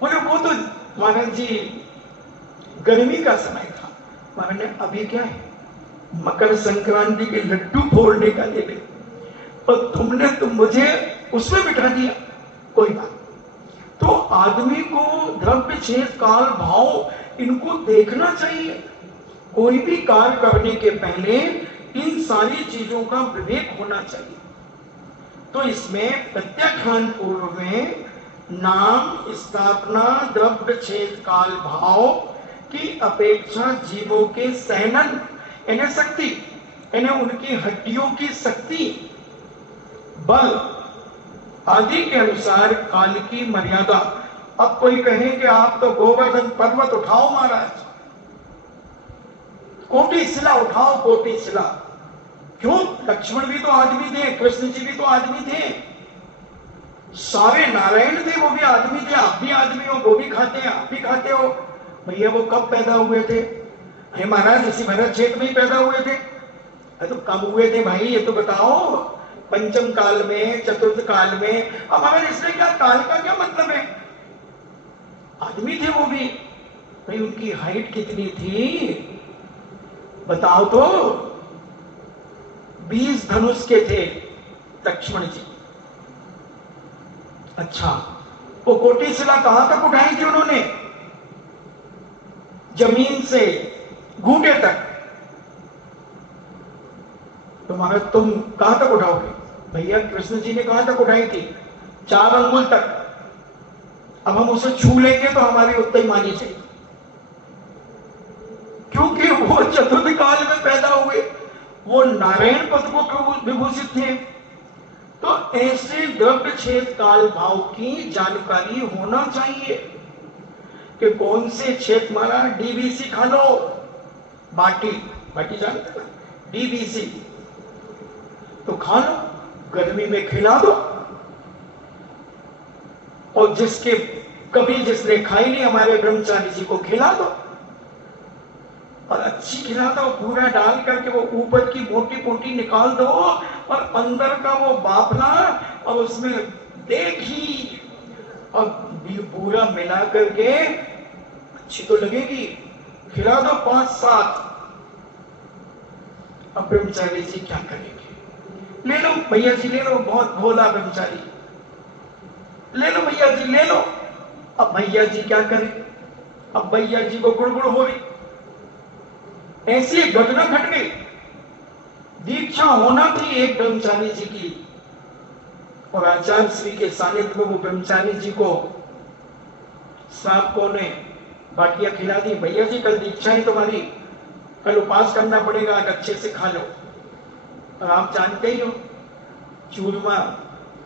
बोले वो तो महाराज जी गर्मी का समय था। महाराज ने, अभी क्या है? मकर संक्रांति के लड्डू फोड़ने का दिन है। और तुमने मुझे उसमें बिठा दिया। कोई बात। तो आदमी को द्रव्य छेद काल भाव इनको देखना चाहिए। कोई भी कार्य करने के पहले इन सारी चीजों का विवेक होना चाहिए। तो इसमें प्रत्याख्यान पूर्व में नाम, स्थापना, द्रव्य छेद काल भाव की अपेक्षा जीवों के सहनन यानी शक्ति, यानी उनकी हड्डियों की शक्ति, बल आदि के अनुसार काल की मर्यादा। अब कोई कहे कि आप तो गोवर्धन पर्वत उठाओ महाराज, कोटि शिला उठाओ, कोटि शिला। क्यों? लक्ष्मण भी तो आदमी थे, कृष्ण जी भी तो आदमी थे, सारे नारायण थे, वो भी आदमी थे, आप भी आदमी हो, वो भी खाते हैं, आप भी खाते हो। भैया वो कब पैदा हुए थे? अरे महाराज इसी भरत क्षेत्र में ही पैदा हुए थे। तो कब हुए थे भाई ये तो बताओ? पंचम काल में, चतुर्थ काल में। अब अगर इसमें क्या काल का क्या मतलब है? आदमी थे वो भी। भाई उनकी हाइट कितनी थी बताओ तो? 20 धनुष के थे लक्ष्मण जी। अच्छा, वो कोटि शिला कहां तक उठाई थी उन्होंने? जमीन से घूंटे तक। तुम्हारा तुम कहां तक उठाओगे? भैया कृष्ण जी ने कहां तक उठाई थी? 4 अंगुल तक। अब हम उसे छू लेंगे तो हमारी उतना ही मानी चाहिए, क्योंकि वो चतुर्थ काल में पैदा हुए, वो नारायण पद को विभूषित थे। तो ऐसे द्रव्य छेद काल भाव की जानकारी होना चाहिए कि कौन से छेद मारा। डीवीसी खा लो, बाटी बाटी जानते ना, डीवीसी तो खा लो, गर्मी में खिला दो। और जिसके कभी जिसने खाई नहीं हमारे ब्रह्मचारी जी को खिला दो, और अच्छी खिला दो, पूरा डाल करके वो ऊपर की मोटी मोटी निकाल दो और अंदर का वो बाफला और उसमें देखी और पूरा मिला करके अच्छी तो लगेगी, खिला दो 5-7। अब ब्रह्मचारी जी क्या करेंगे? ले लो भैया जी, ले लो, बहुत भोला ब्रह्मचारी, ले लो भैया जी, ले लो। अब भैया जी क्या करें? अब भैया जी को गुड़गुड़ हो रही। ऐसी घटना घट गई। दीक्षा होना थी एक ब्रह्मचारी जी की, और आचार्य श्री के सानिध्य में वो ब्रह्मचारी जी को श्रावकों ने बाटियां खिला दी। भैया जी कल दीक्षा है तुम्हारी, कल उपास करना पड़ेगा, आज अच्छे से खा लो। और आप जानते ही हो चूरमा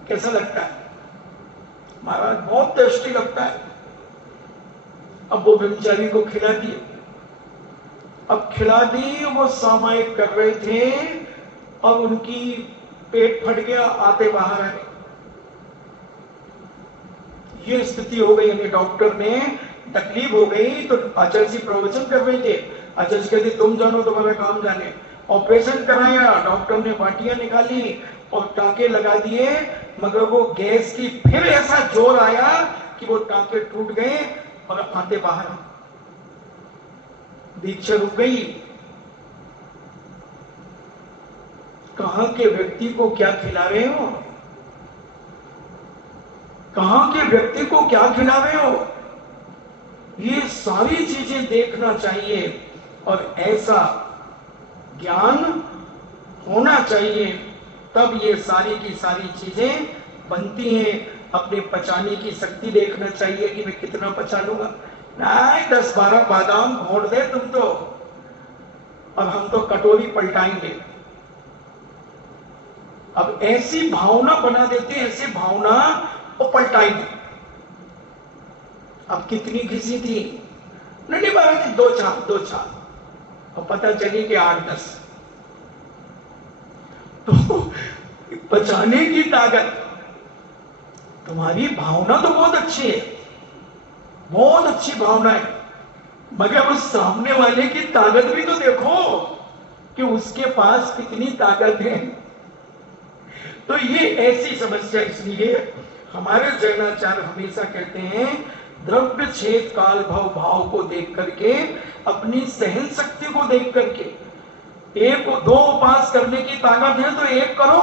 कैसा लगता है महाराज, बहुत टेस्टी लगता है। अब वो ब्रह्मचारी को खिला दिए। अब खिला दी, वो सामायिक कर रहे थे और उनकी पेट फट गया, आते बाहर आए। ये स्थिति हो गई। यानी डॉक्टर ने तकलीफ हो गई तो आचार्य जी प्रवचन कर रहे थे। आचार्य जी कहते तुम जानो तुम्हारा काम जाने। ऑपरेशन कराया, डॉक्टर ने बाटियां निकाली और टांके लगा दिए, मगर वो गैस की फिर ऐसा जोर आया कि वो टांके टूट गए और आते बाहर। दीक्षा रुक गई। कहां के व्यक्ति को क्या खिला रहे हो? कहां के व्यक्ति को क्या खिला रहे हो? ये सारी चीजें देखना चाहिए और ऐसा ज्ञान होना चाहिए, तब ये सारी की सारी चीजें बनती हैं। अपने पचाने की शक्ति देखना चाहिए कि मैं कितना पचा लूंगा। नहीं, 10-12 बादाम घोट दे तुम तो, और हम तो कटोरी पलटाएंगे। अब ऐसी भावना बना देते हैं, ऐसी भावना वो पलटाएंगे। अब कितनी घिसी थी? नहीं महाराज, 2-4 और पता चली कि 8-10। तो पचाने की ताकत, तुम्हारी भावना तो बहुत अच्छी है, बहुत अच्छी भावना है, मगर उस सामने वाले की ताकत भी तो देखो कि उसके पास कितनी ताकत है। तो ये ऐसी समस्या, इसलिए हमारे जैनाचार्य हमेशा कहते हैं द्रव्य छेद काल भाव को देख करके, अपनी सहन शक्ति को देख करके, 1-2 उपास करने की ताकत है तो 1 करो,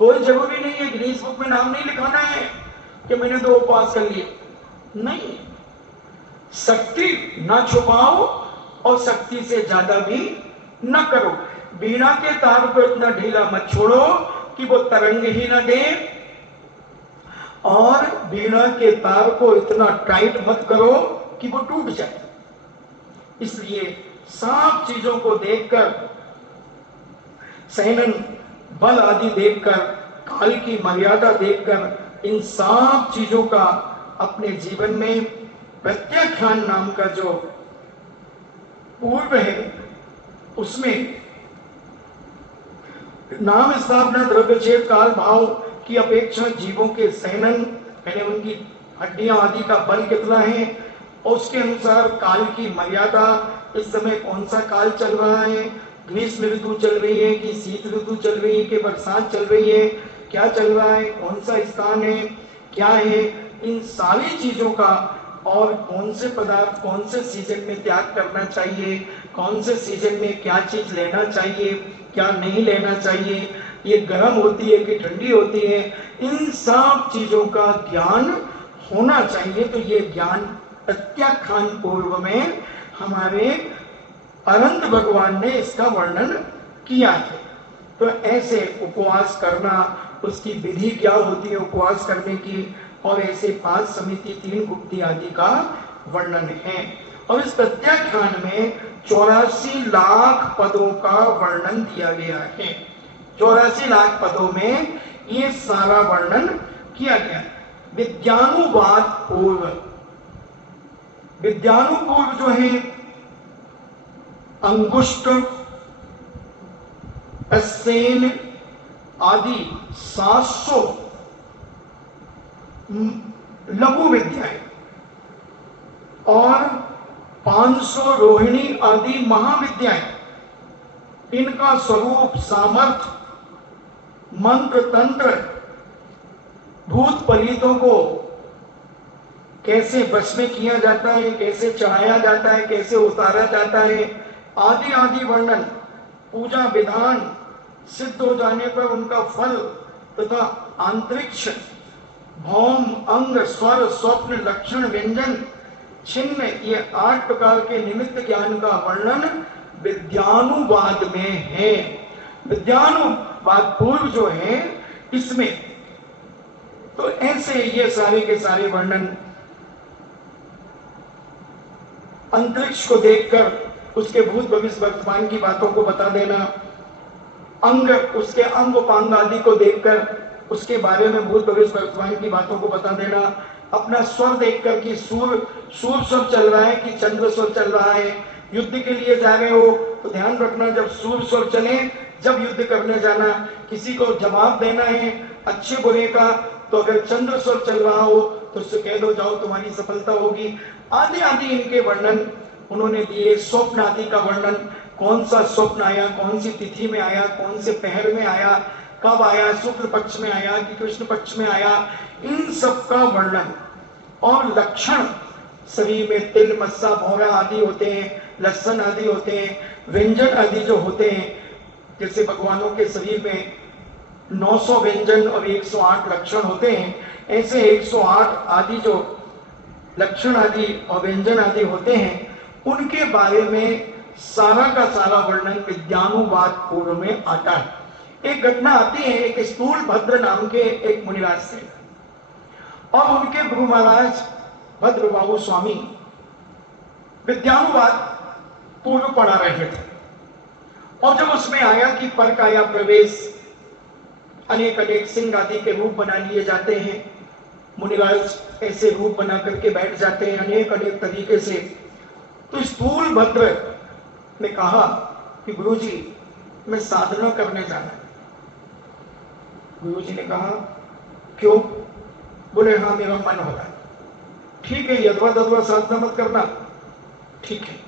कोई जरूरी नहीं है गिनीज बुक में नाम नहीं लिखाना है कि मैंने 2 उपवास कर लिए, नहीं। शक्ति ना छुपाओ और शक्ति से ज्यादा भी न करो। वीणा के तार को इतना ढीला मत छोड़ो कि वो तरंग ही न दे, और वीणा के तार को इतना टाइट मत करो कि वो टूट जाए। इसलिए सब चीजों को देखकर, संयम बल आदि देखकर, काल की मर्यादा देखकर, इन सब चीजों का अपने जीवन में प्रत्याख्यान नाम का जो पूर्व है उसमें नाम स्थापना द्रव्यच्छेद काल भाव की अपेक्षा जीवों के सहनन यानी उनकी हड्डियां आदि का बल कितना है, और उसके अनुसार काल की मर्यादा, इस समय कौन सा काल चल रहा है, ग्रीष्म ऋतु चल रही है कि शीत ऋतु चल रही है कि बरसात चल रही है, क्या चल रहा है, कौन सा स्थान है, क्या है, इन सारी चीजों का, और कौन से पदार्थ कौन से सीजन में त्याग करना चाहिए, कौन से सीजन में क्या चीज लेना चाहिए, क्या नहीं लेना चाहिए, ये गर्म होती है कि ठंडी होती है, इन सब चीजों का ज्ञान होना चाहिए। तो ये ज्ञान प्रत्याख्यान पूर्व में हमारे अनंत भगवान ने इसका वर्णन किया है। तो ऐसे उपवास करना, उसकी विधि क्या होती है उपवास करने की, और ऐसे 5 समिति 3 गुप्ती आदि का वर्णन है। और इस प्रत्याख्यान में 84 लाख पदों का वर्णन दिया गया है। 84 लाख पदों में ये सारा वर्णन किया गया। विद्यानुवाद पूर्व, विद्यानुपूर्व जो है अंगुष्ठ, असेन आदि 700 लघु विद्याएं और 500 रोहिणी आदि महाविद्याएं, इनका स्वरूप, सामर्थ्य, मंत्र तंत्र, भूत पलीतों को कैसे वश में किया जाता है, कैसे चढ़ाया जाता है, कैसे उतारा जाता है, आदि आदि वर्णन, पूजा विधान, सिद्ध हो जाने पर उनका फल तथा अंतरिक्ष, भौम, अंग, स्वर, स्वप्न, लक्षण, व्यंजन, चिन्ह, ये 8 प्रकार के निमित्त ज्ञान का वर्णन विद्यानुवाद में है। विद्यानुवाद पूर्व जो है इसमें तो ऐसे ये सारे के सारे वर्णन अंतरिक्ष को देखकर उसके भूत भविष्य वर्तमान की बातों को बता देना, अंग, उसके अंग उपांग आदि को देखकर उसके बारे में भूत भविष्य वर्तमान की बातों को बता देना, अपना स्वर देखकर कि सूर्य स्वर चल रहा है कि चंद्र स्वर चल रहा है, युद्ध के लिए जा रहे हो तो ध्यान रखना जब सूर्य स्वर चले, जब युद्ध करने जाना, किसी को जवाब देना है अच्छे बुरे का, तो अगर चंद्र स्वर चल रहा हो तो उससे कह दो जाओ तुम्हारी सफलता होगी, आदि आदि इनके वर्णन उन्होंने दिए। स्वप्न आदि का वर्णन, कौन सा स्वप्न आया, कौन सी तिथि में आया, कौन से पहर में आया, कब आया, शुक्ल पक्ष में आया कि कृष्ण पक्ष में आया, इन सब का वर्णन। और लक्षण, शरीर में तिल, मस्सा, भौरा आदि होते हैं, लक्षण आदि होते हैं, व्यंजन आदि जो होते हैं, जैसे भगवानों के शरीर में 900 व्यंजन और 108 लक्षण होते हैं, ऐसे 108 आदि जो लक्षण आदि और व्यंजन आदि होते हैं, उनके बारे में सारा का सारा वर्णन विद्यानुवाद पूर्व में आता है। एक घटना आती है, एक स्थूल भद्र नाम के एक मुनिराज से, और उनके गुरु महाराज भद्रबाहु स्वामी विद्यानुवाद पूर्व पढ़ा रहे थे। और जब उसमें आया कि पर काया प्रवेश, अनेक अनेक सिंह आदि के रूप बना लिए जाते हैं, मुनिराज ऐसे रूप बना करके बैठ जाते हैं अनेक अनेक तरीके से। तो स्थूल भद्र ने कहा कि गुरुजी मैं साधना करने जाना है। गुरुजी ने कहा क्यों? बोले हाँ मेरा मन हो रहा है। ठीक है, यदवा तदवा साधना मत करना, ठीक है।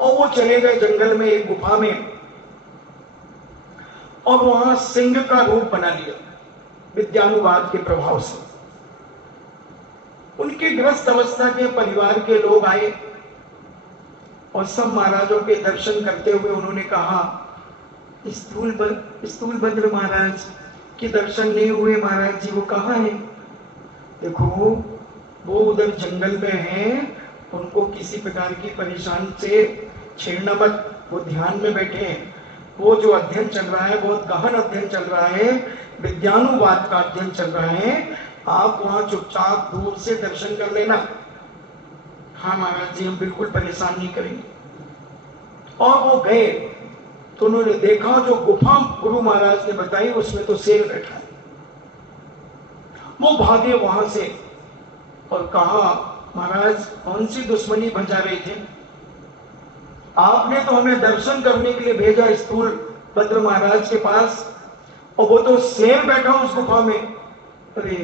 और वो चले गए जंगल में एक गुफा में, और वहां सिंह का रूप बना लिया विद्यानुवाद के प्रभाव से। उनके ग्रस्त अवस्था के परिवार के लोग आए और सब महाराजों के दर्शन करते हुए उन्होंने कहा स्थूल भद्र महाराज कि दर्शन नहीं हुए महाराज जी, वो कहाँ है? देखो वो उधर जंगल में हैं, उनको किसी प्रकार की परेशानी से छेड़ना मत, वो ध्यान में बैठे हैं। वो जो अध्ययन चल रहा है बहुत गहन अध्ययन चल रहा है, विज्ञानुवाद का अध्ययन चल रहा है। आप वहां चुपचाप दूर से दर्शन कर लेना। हाँ महाराज जी, हम बिल्कुल परेशान नहीं करेंगे। और वो गए तो उन्होंने देखा जो गुफा गुरु महाराज ने बताई उसमें तो शेर बैठा है। वो भागे वहां से और कहा, महाराज कौन सी दुश्मनी भजा रहे थे? आपने तो हमें दर्शन करने के लिए भेजा स्थूल भद्र महाराज के पास, और वो तो शेर बैठा उस गुफा में। अरे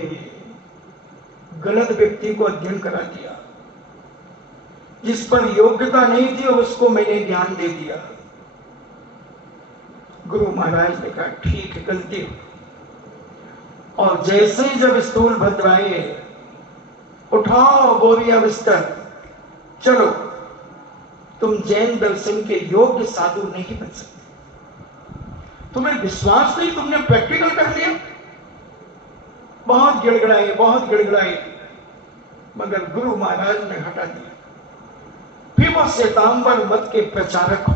गलत व्यक्ति को अध्ययन करा दिया, जिस पर योग्यता नहीं थी उसको मैंने ज्ञान दे दिया। गुरु महाराज ने कहा ठीक है, गलती हो। और जैसे ही जब स्थूल भद्र आए, उठाओ बोरिया बिस्तर, चलो, तुम जैन दर्शन के योग्य साधु नहीं बन सकते। तुम्हें विश्वास नहीं, तुमने प्रैक्टिकल कर लिया। बहुत गिड़गिड़ाए, बहुत गिड़गिड़ाए, मगर गुरु महाराज ने हटा दिया। फिर वो श्वेतांबर मत के प्रचारक हो,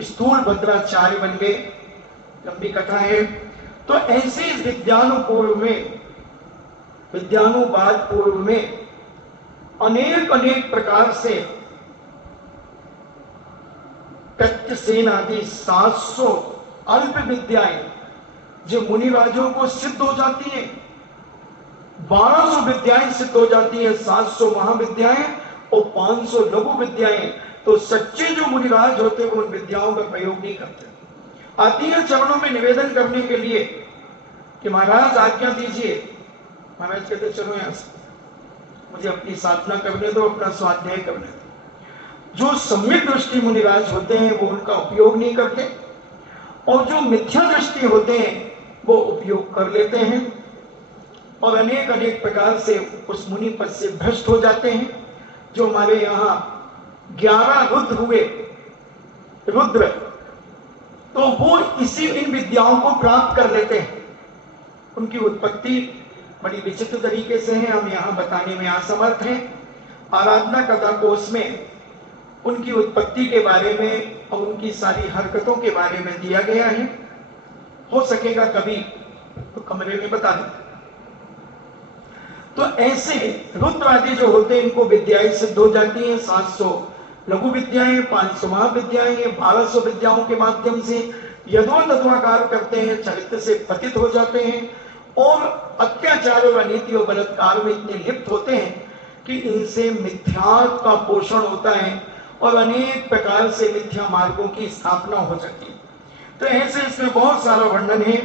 स्थूल भद्राचार्य बन गए। लंबी कथा है। तो ऐसे विज्ञानुवाद पूर्व में अनेक प्रकार से तत्वसेन आदि 700 अल्प विद्याएं जो मुनिराजों को सिद्ध हो जाती है, 1200 विद्याएं सिद्ध हो जाती है, 700 महाविद्याएं और 500 लघु विद्याएं। तो सच्चे जो मुनिराज होते हैं वो उन विद्याओं का प्रयोग नहीं करते। आती है चरणों में निवेदन करने के लिए कि महाराज आज्ञा दीजिए। महाराज कहते चलो यहां से, मुझे अपनी साधना करने दो, अपना स्वाध्याय करने दो। जो सम्यक दृष्टि मुनिराज होते हैं वो उनका उपयोग नहीं करते, और जो मिथ्या दृष्टि होते हैं वो उपयोग कर लेते हैं और अनेक प्रकार से उस मुनि पद से भ्रष्ट हो जाते हैं। जो हमारे यहाँ 11 रुद्र हुए, रुद्र, तो वो इसी इन विद्याओं को प्राप्त कर लेते हैं। उनकी उत्पत्ति बड़ी विचित्र तरीके से है, हम यहाँ बताने में असमर्थ हैं। आराधना कथा कोश में उनकी उत्पत्ति के बारे में और उनकी सारी हरकतों के बारे में दिया गया है। हो सकेगा कभी तो कमरे में बता दें। तो ऐसे रुद्र आदि जो होते हैं इनको विद्याएं सिद्ध हो जाती हैं। 700 लघु विद्याएं, 500 महाविद्याएं, 1200 विद्याओं के माध्यम से यथोतत्वाकार करते हैं, चरित्र से पतित हो जाते हैं और अत्याचार और अनीति और बलात्कार में इतने लिप्त होते हैं कि इनसे मिथ्यात्व का पोषण होता है और अनेक प्रकार से मिथ्या मार्गों की स्थापना हो जाती है। तो ऐसे इसमें बहुत सारा वर्णन है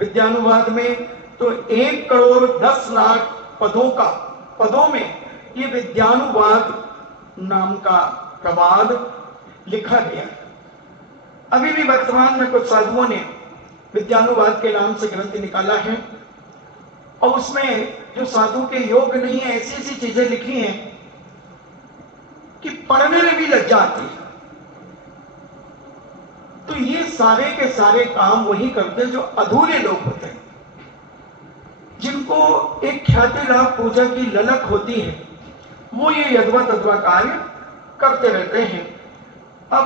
विज्ञानुवाद में। तो 1,10,00,000 पदों में ये विज्ञानुवाद नाम का प्रवाद लिखा गया। अभी भी वर्तमान में कुछ साधुओं ने विज्ञानुवाद के नाम से ग्रंथ निकाला है और उसमें जो साधु के योग नहीं है ऐसी ऐसी चीजें लिखी हैं कि पढ़ने में भी लज्जा आती है। तो ये सारे के सारे काम वही करते हैं जो अधूरे लोग होते हैं, जिनको एक ख्याति लाभ पूजा की ललक होती है, वो ये यद्वा तद्वा कार्य करते रहते हैं। अब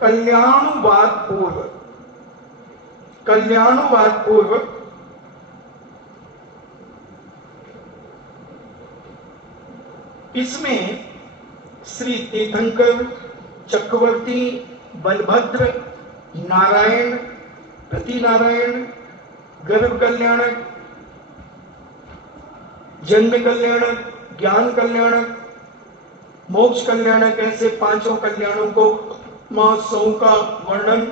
कल्याणुवाद पूर्व इसमें श्री तीर्थंकर, चक्रवर्ती, बलभद्र, नारायण, प्रतिनारायण, गर्भ कल्याणक, जन्म कल्याणक, ज्ञान कल्याणक, मोक्ष कल्याणक, ऐसे 5 कल्याणों को महोत्सवों का वर्णन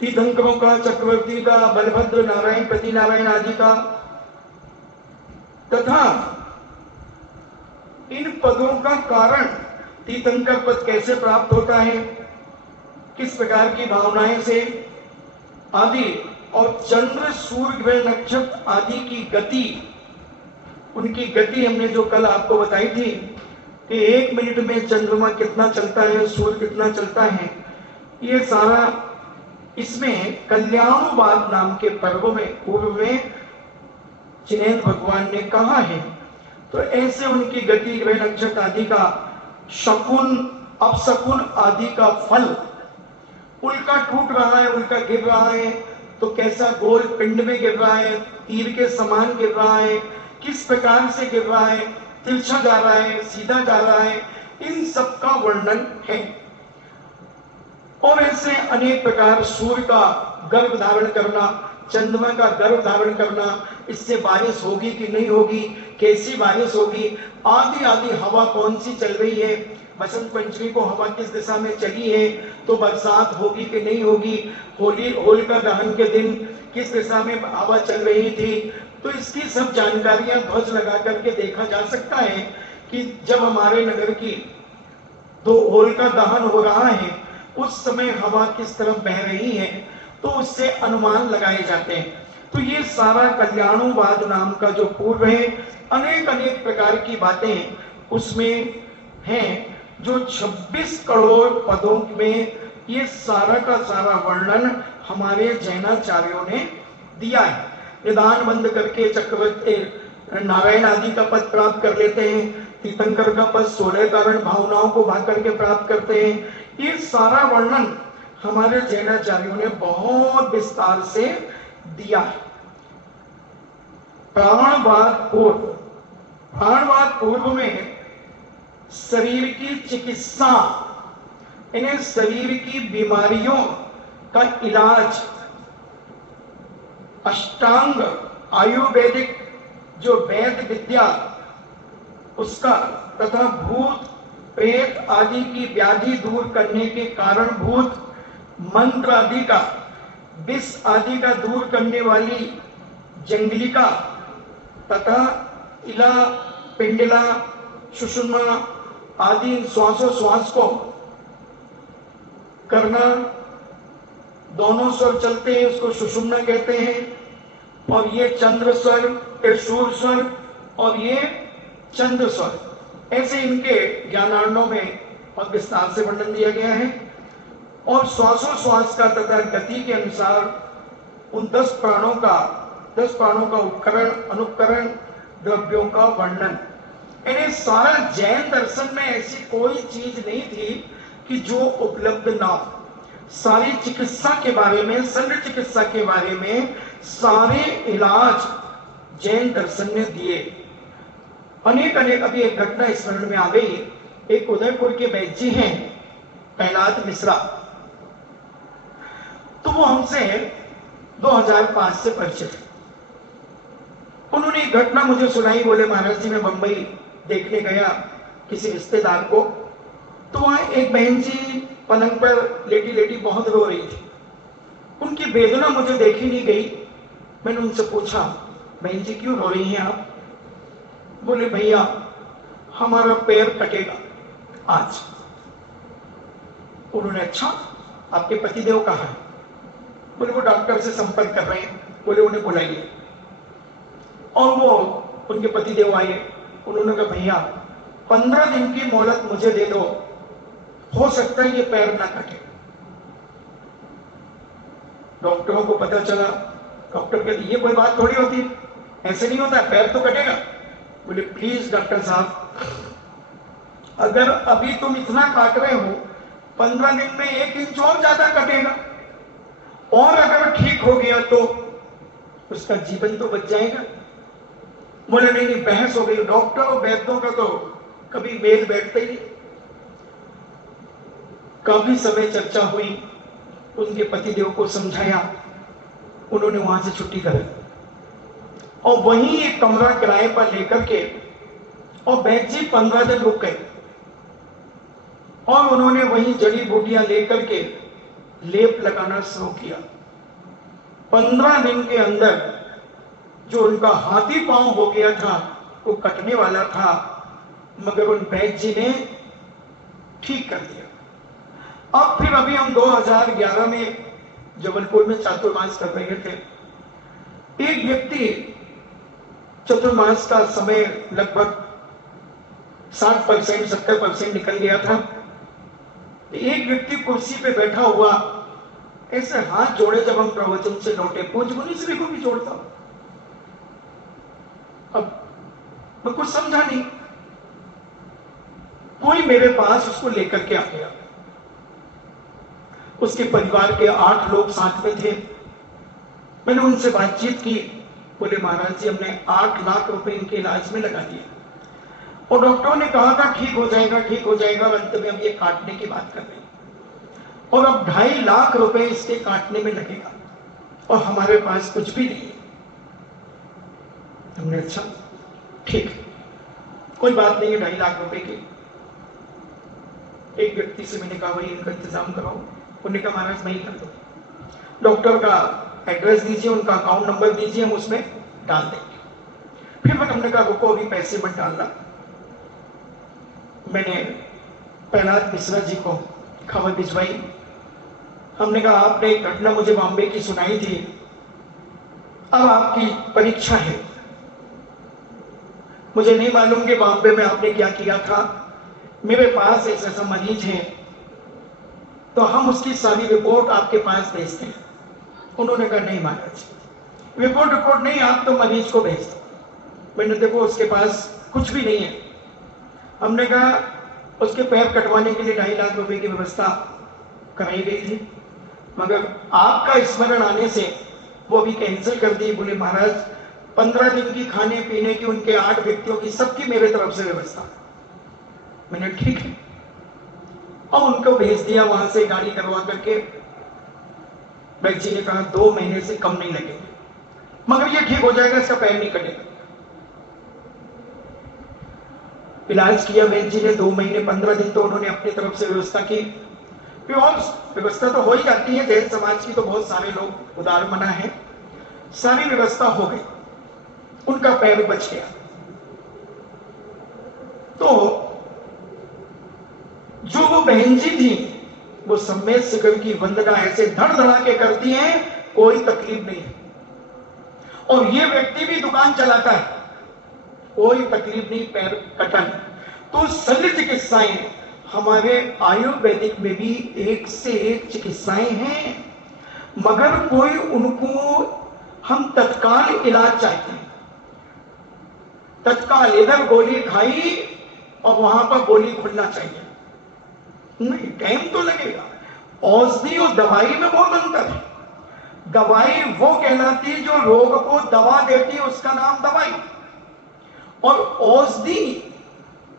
तीर्थंकरों का, चक्रवर्ती का, बलभद्र, नारायण, प्रतिनारायण आदि का, तथा इन पदों का कारण तीर्थंकर पद कैसे प्राप्त होता है, किस प्रकार की भावनाएं से आदि, और चंद्र, सूर्य, ग्रह, नक्षत्र आदि की गति, उनकी गति हमने जो कल आपको बताई थी कि 1 मिनट में चंद्रमा कितना चलता है, सूर्य कितना चलता है, ये सारा इसमें कल्याणवाद नाम के पर्व में पूर्व में जिनेन्द्र भगवान ने कहा है। तो ऐसे उनकी गति, ग्रह, नक्षत्र आदि का शकुन, अपशकुन आदि का फल उल्का टूट रहा है, उल्का गिर रहा है तो कैसा गोल पिंड में गिर रहा है, तीर के समान गिर रहा है, किस प्रकार से गिर रहा है, तिरछा जा रहा है, सीधा जा रहा है, इन सब का वर्णन है। और ऐसे अनेक प्रकार सूर्य का गर्भ धारण करना, चंद्रमा का गर्भ धारण करना, इससे बारिश होगी कि नहीं होगी, कैसी बारिश होगी, आदि आदि, हवा कौन सी चल रही है, बसंत पंचमी को हवा किस दिशा में चली है तो बरसात होगी कि नहीं होगी, होलिका दहन के दिन किस दिशा में हवा चल रही थी। तो इसकी सब जानकारियां ध्वज लगा करके देखा जा सकता है कि जब हमारे नगर की दो होलिका दहन हो रहा है उस समय हवा किस तरफ बह रही है, तो उससे अनुमान लगाए जाते हैं। तो ये सारा कल्याणवाद नाम का जो पूर्व है, अनेक अनेक प्रकार की बातें उसमें हैं, जो 26 करोड़ पदों में ये सारा का सारा वर्णन हमारे जैनाचार्यों ने दिया है। निदान बंद करके चक्रवर्ती नारायण आदि का पद प्राप्त कर लेते हैं, तीर्थंकर का पद 16 कारण भावनाओं को भाग करके प्राप्त करते हैं। ये सारा वर्णन हमारे जैनाचार्यों ने बहुत विस्तार से दिया है। प्राणवाद पूर्व, प्राणवाद पूर्व में शरीर की चिकित्सा, इन्हें शरीर की बीमारियों का इलाज, अष्टांग आयुर्वेदिक जो वैद्य विद्या उसका, तथा भूत प्रेत आदि की व्याधि दूर करने के कारणभूत मंत्र आदि का, विष आदि का दूर करने वाली जंगलिका, तथा इला, पिंडला, सुषुम्ना आदि श्वासोश्वास को करना, दोनों स्वर चलते हैं उसको सुषुम्ना कहते हैं, और ये चंद्र स्वर, फिर सूर्य स्वर और ये चंद्र स्वर, ऐसे इनके ज्ञानार्णों में और विस्तार से वर्णन दिया गया है। और श्वासोश्वास का तथा गति के अनुसार उन 10 प्राणों का उपकरण, अनुकरण द्रव्यों का वर्णन। इन्हें सारा जैन दर्शन में ऐसी कोई चीज नहीं थी कि जो उपलब्ध ना हो। सारी चिकित्सा के बारे में, शल्य चिकित्सा के बारे में सारे इलाज जैन दर्शन ने दिए। अनेक अनेक, अभी एक घटना स्मरण में आ गई। एक उदयपुर के वैद्य जी हैं प्रहलाद मिश्रा, तो वो हमसे 2005 से परिचित। उन्होंने एक घटना मुझे सुनाई, बोले महाराज जी मैं बंबई देखने गया किसी रिश्तेदार को, तो वहां एक बहन जी पलंग पर लेटी लेटी बहुत रो रही थी। उनकी वेदना मुझे देखी नहीं गई। मैंने उनसे पूछा, बहन जी क्यों रो रही हैं आप? बोले भैया हमारा पैर कटेगा आज। उन्होंने, अच्छा आपके पतिदेव कहाँ है? बोले वो डॉक्टर से संपर्क कर रहे हैं। बोले उन्हें बुलाइए। और वो उनके पतिदेव आए। उन्होंने कहा भैया 15 दिन की मोहलत मुझे दे दो, हो सकता है ये पैर ना कटे। डॉक्टरों को पता चला। डॉक्टर कहते ये कोई बात थोड़ी होती, ऐसे नहीं होता, पैर तो कटेगा। बोले प्लीज डॉक्टर साहब, अगर अभी तुम इतना काट रहे हो, 15 दिन में 1 इंच और ज्यादा कटेगा, और अगर ठीक हो गया तो उसका जीवन तो बच जाएगा। बोले नहीं नहीं, बहस हो गई। डॉक्टर और वैद्यों का तो कभी मेल बैठता ही नहीं। काफी समय चर्चा हुई, उनके पतिदेव को समझाया, उन्होंने वहां से छुट्टी करी और वहीं एक कमरा किराए पर लेकर के, और वैद्य जी 15 दिन रुक गए और उन्होंने वहीं जड़ी बूटियां लेकर के लेप लगाना शुरू किया। 15 दिन के अंदर जो उनका हाथी पांव हो गया था वो कटने वाला था, मगर उन वैद्य जी ने ठीक कर दिया। अब फिर अभी हम 2011 में जबलपुर में चातुर्मास कर रहे थे। एक व्यक्ति, चतुर्मास का समय लगभग 60% 70% निकल गया था। एक व्यक्ति कुर्सी पे बैठा हुआ ऐसे हाथ जोड़े जब हम प्रवचन से लौटे, पूज्य मुनीश्री को भी जोड़ता हूं। अब मैं कुछ समझा नहीं, कोई मेरे पास उसको लेकर के आ गया। उसके परिवार के 8 लोग साथ में थे। मैंने उनसे बातचीत की, बोले महाराज जी हमने 8 लाख रुपए इनके इलाज में लगा दिए और डॉक्टरों ने कहा था ठीक हो जाएगा, ठीक हो जाएगा, अंत में हम ये काटने की बात कर रहे हैं और अब 2.5 लाख रुपए इसके काटने में लगेगा और हमारे पास कुछ भी नहीं है। हमने अच्छा ठीक है, कोई बात नहीं है, 2.5 लाख रुपए की। एक व्यक्ति से मैंने कहा भाई इनका इंतजाम कराओ। उन्होंने कहा महाराज मैं ही कर दूं, डॉक्टर का एड्रेस दीजिए, उनका अकाउंट नंबर दीजिए, हम उसमें डाल देंगे। फिर हमने कहा रुको अभी पैसे मत डालना। मैंने प्रहलाद मिश्रा जी को खबर भिजवाई। हमने कहा आपने एक घटना मुझे बॉम्बे की सुनाई थी, अब आपकी परीक्षा है। मुझे नहीं मालूम कि बॉम्बे में आपने क्या किया था, मेरे पास एक ऐसा मरीज है तो हम उसकी सारी रिपोर्ट आपके पास भेजते हैं। उन्होंने कहा नहीं महाराज, रिपोर्ट नहीं, आप तो मरीज को भेज दो। मैंने देखो उसके पास कुछ भी नहीं है। हमने कहा उसके पैर कटवाने के लिए 2.5 लाख रुपए की व्यवस्था कराई गई थी, मगर आपका स्मरण आने से वो अभी कैंसिल कर दी। बोले महाराज 15 दिन की खाने पीने की उनके 8 व्यक्तियों की सबकी मेरे तरफ से व्यवस्था। मैंने ठीक है और उनको भेज दिया वहां से गाड़ी करवा करके। वैद्य जी ने कहा 2 महीने से कम नहीं लगेंगे, मगर ये ठीक हो जाएगा, इसका पैर नहीं कटेगा। इलाज किया वैद्य जी ने 2 महीने 15 दिन तो उन्होंने अपनी तरफ से व्यवस्था की। फिर और व्यवस्था तो हो ही जाती है, जैन समाज की तो बहुत सारे लोग उदार मना है, सारी व्यवस्था हो गई, उनका पैर बच गया। तो जो वो बहन जी थी वो सम्मेद शिखर की वंदना ऐसे धड़ धड़ा के करती हैं, कोई तकलीफ नहीं है। और ये व्यक्ति भी दुकान चलाता है, कोई तकलीफ नहीं, पैर कटन। तो शल्य चिकित्साएं हमारे आयुर्वेदिक में भी एक से एक चिकित्साएं हैं, मगर कोई उनको हम तत्काल इलाज चाहते हैं। तत्काल इधर गोली खाई और वहां पर गोली खुलना चाहिए, नहीं, टाइम तो लगेगा। औषधि और दवाई में बहुत अंतर है। दवाई वो कहलाती है जो रोग को दवा देती है, उसका नाम दवाई। और औषधि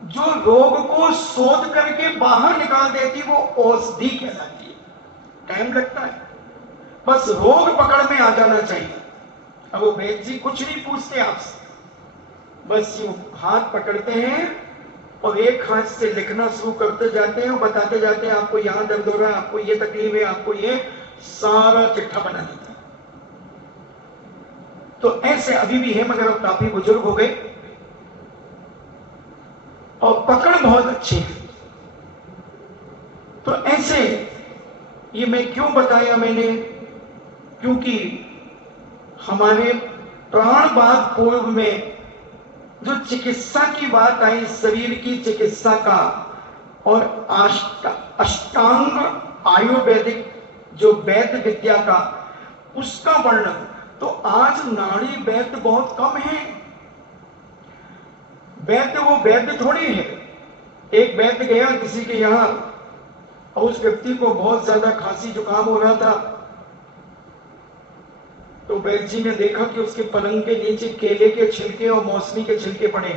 जो रोग को शोध करके बाहर निकाल देती है, वो औषधि कहलाती है। टाइम लगता है, बस रोग पकड़ में आ जाना चाहिए। अब वो वैद्य जी कुछ नहीं पूछते आपसे, बस यूं हाथ पकड़ते हैं और एक हाथ से लिखना शुरू करते जाते हैं और बताते जाते हैं आपको यहां दर्द हो रहा है, आपको ये तकलीफ है, आपको ये, सारा चिट्ठा बना देते हैं। तो ऐसे अभी भी है, मगर अब काफी बुजुर्ग हो गए और पकड़ बहुत अच्छी है। तो ऐसे ये मैं क्यों बताया मैंने, क्योंकि हमारे प्राणवाद पूर्व में जो चिकित्सा की बात आई, शरीर की चिकित्सा का और अष्टांग आयुर्वेदिक जो वैद्य विद्या का, उसका वर्णन, तो आज नाड़ी वैद्य बहुत कम है। वैद्य वो वैद्य थोड़ी है। एक वैद्य गया किसी के यहां और उस व्यक्ति को बहुत ज्यादा खांसी जुकाम हो रहा था, तो वैद्य जी ने देखा कि उसके पलंग के नीचे केले के छिलके और मौसमी के छिलके पड़े।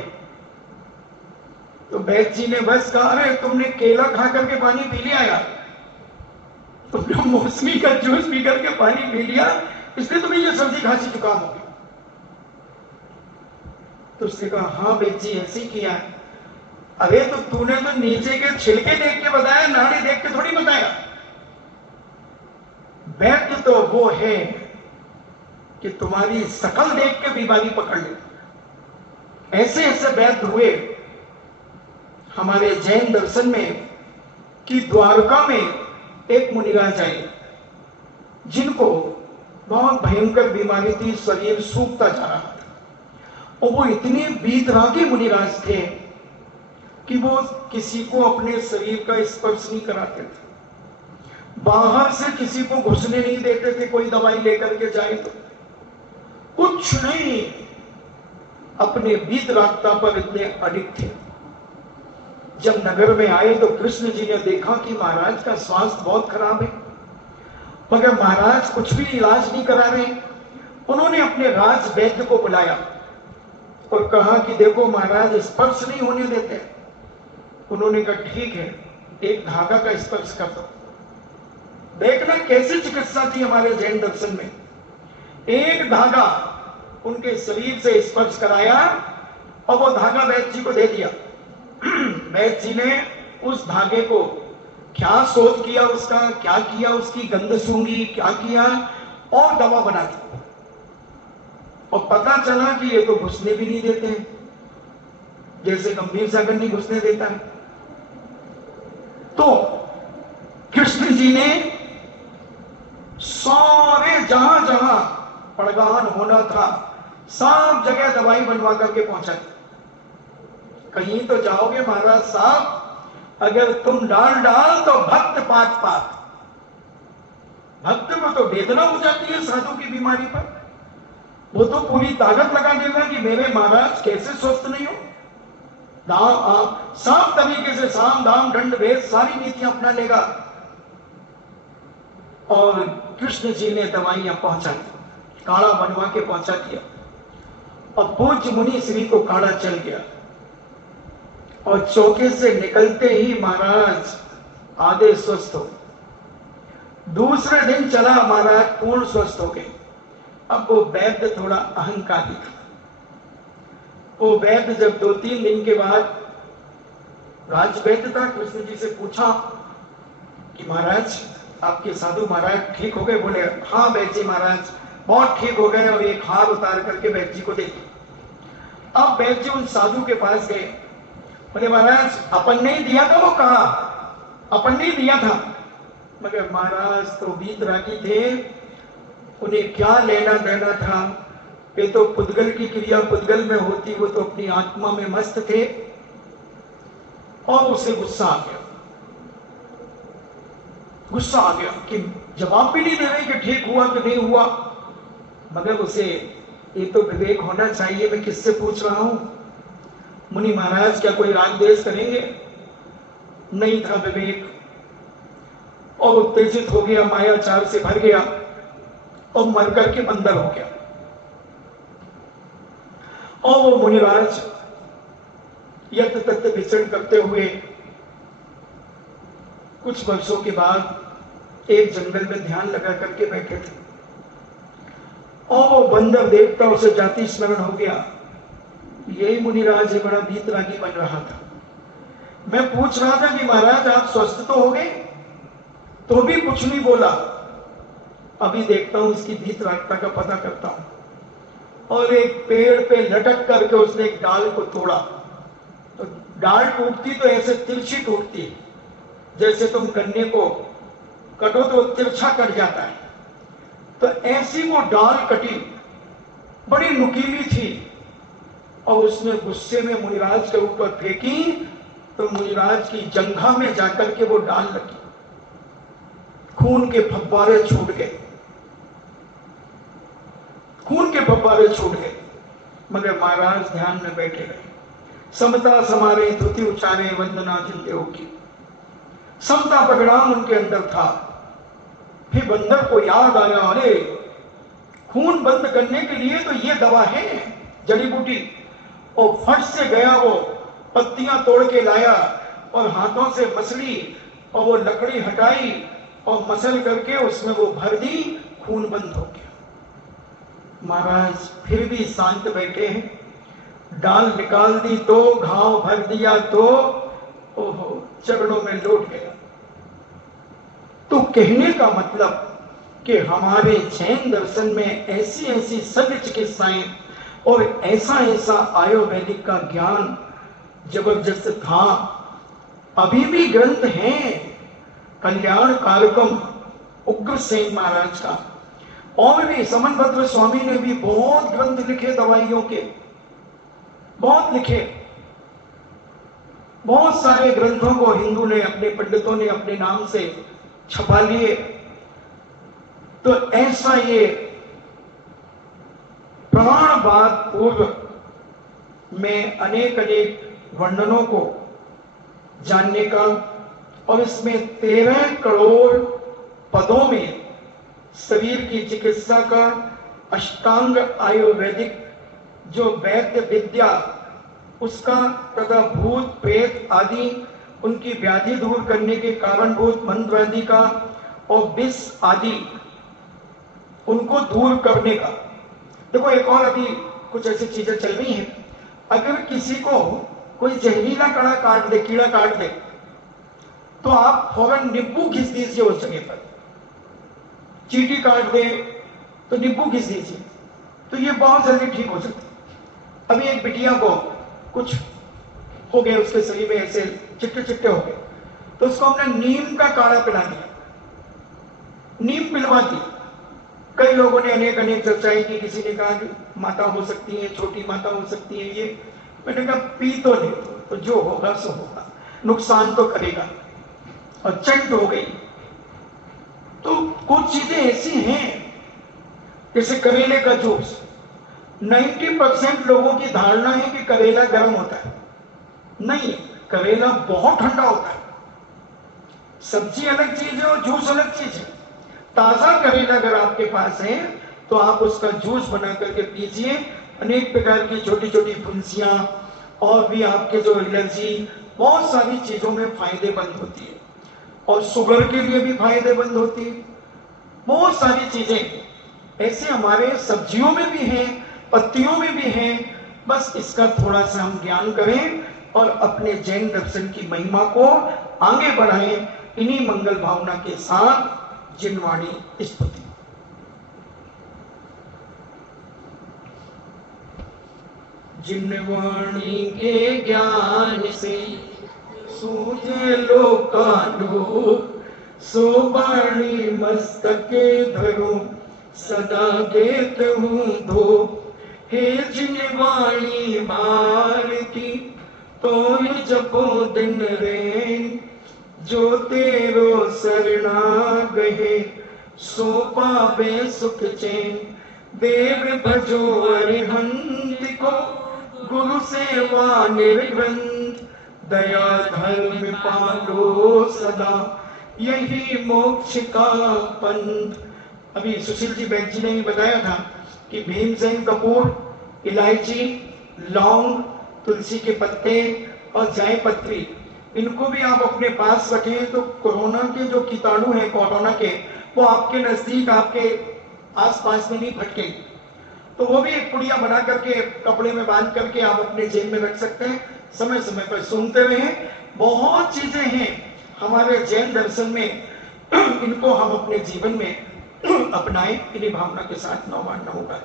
तो वैद्य जी ने बस कहा, अरे तुमने केला खा करके पानी पी लिया यार, तुमने मौसमी का जूस पी करके पानी पी लिया, इसलिए तुम्हें ये सर्दी खांसी जुकाम हो गया। तो उसने कहा हाँ वैद्य जी ऐसे ही किया। अरे तो तूने तो नीचे के छिलके देख के बताया, नाड़ी देख के थोड़ी बताया। वैद्य तो वो है कि तुम्हारी शकल देख के बीमारी पकड़ ले। ऐसे ऐसे वैद्य हुए हमारे जैन दर्शन में कि द्वारका में एक मुनिराज आए जिनको बहुत भयंकर बीमारी थी, शरीर सूखता जा रहा था, और वो इतने वीतरागी मुनिराज थे कि वो किसी को अपने शरीर का स्पर्श नहीं कराते थे। बाहर से किसी को घुसने नहीं देते थे, कोई दवाई लेकर के जाए तो कुछ नहीं, अपने वीतरागता पर इतने अडिग थे। जब नगर में आए तो कृष्ण जी ने देखा कि महाराज का स्वास्थ्य बहुत खराब है, मगर महाराज कुछ भी इलाज नहीं करा रहे। उन्होंने अपने राज वैद्य को बुलाया और कहा कि देखो महाराज स्पर्श नहीं होने देते। उन्होंने कहा ठीक है, एक धागा का स्पर्श कर दो। देखना कैसी चिकित्सा थी हमारे जैन दर्शन में। एक धागा उनके शरीर से स्पर्श कराया और वो धागा वैद्य जी को दे दिया। वैद्य जी ने उस धागे को क्या शोध किया, उसका क्या किया, उसकी गंध सूंघी, क्या किया और दवा बना दी। और पता चला कि ये तो घुसने भी नहीं देते हैं, जैसे गंभीर सागर नहीं घुसने देता है। तो कृष्ण जी ने सारे जहां जहां पड़गान होना था सब जगह दवाई बनवा करके पहुंचा। कहीं तो जाओगे महाराज साहब, अगर तुम डाल तो भक्त पात पात, भक्त को तो वेदना हो जाती है साधु की बीमारी पर। वो तो पूरी ताकत लगा देगा कि मेरे महाराज कैसे स्वस्थ नहीं हो। सब तरीके से साम दाम दंड भेद सारी नीतियां अपना लेगा। और कृष्ण जी ने दवाइयां पहुंचा दी, काढ़ा बनवा के पहुंचा दिया। और पूज्य मुनि श्री को काढ़ा चल गया और चौके से निकलते ही महाराज आधे स्वस्थ हो। दूसरे दिन चला महाराज पूर्ण स्वस्थ हो गए। अब वो वैद्य थोड़ा अहंकारी था। वो वैद्य जब 2-3 दिन के बाद राज वैद्य था, कृष्ण जी से पूछा कि महाराज आपके साधु महाराज ठीक हो गए? बोले हाँ वैद्य जी महाराज बहुत ठीक हो गए। और एक हार उतार करके वैद्य जी को दे दिया। अब वैद्य जी उन साधु के पास गए, बोले महाराज अपन नहीं दिया था? वो कहा अपन नहीं दिया था। मगर महाराज तो वीतरागी थे, उन्हें क्या लेना देना था। ये तो पुद्गल की क्रिया पुद्गल में होती, वो तो अपनी आत्मा में मस्त थे। और उसे गुस्सा आ गया, गुस्सा आ गया कि जवाब भी नहीं दे रहे कि ठीक हुआ कि नहीं हुआ। मगर उसे ये तो विवेक होना चाहिए, मैं किससे पूछ रहा हूं? मुनि महाराज क्या कोई राग द्वेष करेंगे? नहीं था विवेक। और उत्तेजित हो गया, मायाचार से भर गया और मर करके बंदर हो गया। और वो मुनिराज यत्र तत्र विचरण करते हुए कुछ वर्षों के बाद एक जंगल में ध्यान लगा करके बैठे थे। और वो बंदर देवता उसे जाति स्मरण हो गया। यही मुनिराज है, बड़ा वीतरागी बन रहा था। मैं पूछ रहा था कि महाराज आप स्वस्थ तो हो गए? तो भी कुछ नहीं बोला। अभी देखता हूं इसकी वीतरागता का पता करता हूं। और एक पेड़ पे लटक करके उसने एक डाल को तोड़ा। तो डाल टूटती तो ऐसे तिरछी टूटती है, जैसे तुम गन्ने को कटो तो तिरछा कट जाता है। तो ऐसी वो डाल कटी, बड़ी नुकीली थी। और उसने गुस्से में मुनिराज के ऊपर फेंकी तो मुनिराज की जंघा में जाकर के वो डाल लगी। खून के फव्वारे छूट गए, खून के फव्वारे छूट गए। मगर महाराज ध्यान में बैठे रहे। समता समारे धुति उचारे वंदना जिंदेव की, समता परिणाम उनके अंदर था। फिर बंदर को याद आया, अरे खून बंद करने के लिए तो ये दवा है, जड़ी बूटी। और फट से गया, वो पत्तियां तोड़ के लाया और हाथों से मसली और वो लकड़ी हटाई और मसल करके उसमें वो भर दी, खून बंद हो गया। महाराज फिर भी शांत बैठे हैं। डाल निकाल दी तो, घाव भर दिया तो, ओहो चरणों में लौट गया। तो कहने का मतलब कि हमारे जैन दर्शन में ऐसी ऐसी सभ्य चिकित्साएं और ऐसा ऐसा आयुर्वेदिक का ज्ञान जबरदस्त था। अभी भी ग्रंथ हैं, कल्याण कारकम उग्रसेन महाराज का, और भी समनभद्र स्वामी ने भी बहुत ग्रंथ लिखे दवाइयों के, बहुत लिखे। बहुत सारे ग्रंथों को हिंदू ने, अपने पंडितों ने अपने नाम से छपा लिए। तो ऐसा ये प्राणवाद पूर्व में अनेक अनेक वर्णनों को जानने का, और इसमें 13 करोड़ पदों में शरीर की चिकित्सा का, अष्टांग आयुर्वेदिक जो वैद्य विद्या उसका, तथा भूत प्रेत आदि उनकी व्याधि दूर करने के कारणभूत मंत्र आदि का, और विष आदि उनको दूर करने का। देखो एक और अभी कुछ ऐसी चीजें चल रही हैं, अगर किसी को कोई जहरीला कड़ा काट दे, कीड़ा काट दे, तो आप फौरन नींबू घिस दीजिए उस जगह पर। चींटी काट दे तो नींबू घिस दीजिए, तो ये बहुत जल्दी ठीक हो सकता है। अभी एक बिटिया को कुछ हो गए, उसके शरीर में ऐसे चिट्टे चिट्टे हो गए, तो उसको हमने नीम का काढ़ा पिला दिया, नीम पिलवा दी। कई लोगों ने अनेक अनेक चर्चाएं की, किसी ने कहा कि माता हो सकती है, छोटी माता हो सकती है, ये मैंने कहा पी तो नहीं, तो जो होगा सो होगा, नुकसान तो करेगा। और चंट हो गई। तो कुछ चीजें ऐसी हैं, जैसे करेले का जूस, 90% लोगों की धारणा है कि करेला गर्म होता है। नहीं, करेला बहुत ठंडा होता है। सब्जी अलग चीज है और जूस अलग चीज है। ताजा करेला अगर आपके पास है तो आप उसका जूस बना करके पीजिए। अनेक प्रकार की छोटी छोटी फुंसियां और भी आपके जो एलर्जी, बहुत सारी चीजों में फायदेमंद होती है, और शुगर के लिए भी फायदेमंद होती है। बहुत सारी चीजें ऐसे हमारे सब्जियों में भी हैं, पत्तियों में भी हैं। बस इसका थोड़ा सा हम ज्ञान करें और अपने जैन दर्शन की महिमा को आगे बढ़ाएं। इन्हीं मंगल भावना के साथ जिनवाणी स्तुति। जिनवाणी के ज्ञान से सूझे लोकालोक, सो वाणी मस्तके धरो, सदा देत हूँ धो। हे जिनवाणी भारती, तो जपो दिन रैन, जो तेरो शरणा गहे, सो पावे सुख चैन। देव भजो अरिहंत को, गुरु सेवा निर्ग्रंथ, दया धर्म पालो सदा, यही मोक्ष का पंथ। अभी सुशील जी बैग जी ने भी बताया था कि भीमसेन कपूर, इलायची, लौंग, तुलसी के पत्ते और जाय पत्री, इनको भी आप अपने पास रखें तो कोरोना के जो कीटाणु हैं कोरोना के, वो आपके नजदीक, आपके आसपास में नहीं भटकेंगे। तो वो भी एक पुड़िया बना करके कपड़े में बांध करके आप अपने जेब में रख सकते हैं। समय समय पर सुनते रहें। बहुत चीजें हैं हमारे जैन दर्शन में, इनको हम अपने जीवन में अपनाएं। इन्हीं भावना के साथ नववान होगा।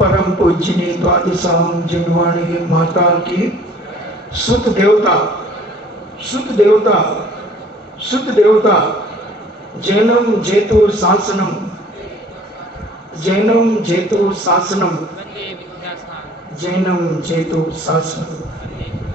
परम पूजनीय द्वादशाम जिनवाणी माता की सुत देवता, सुत देवता, सुत देवता, जैनम जेतु शासनम, जैनम जेतु शासनम, जैनम जेतु शासनम।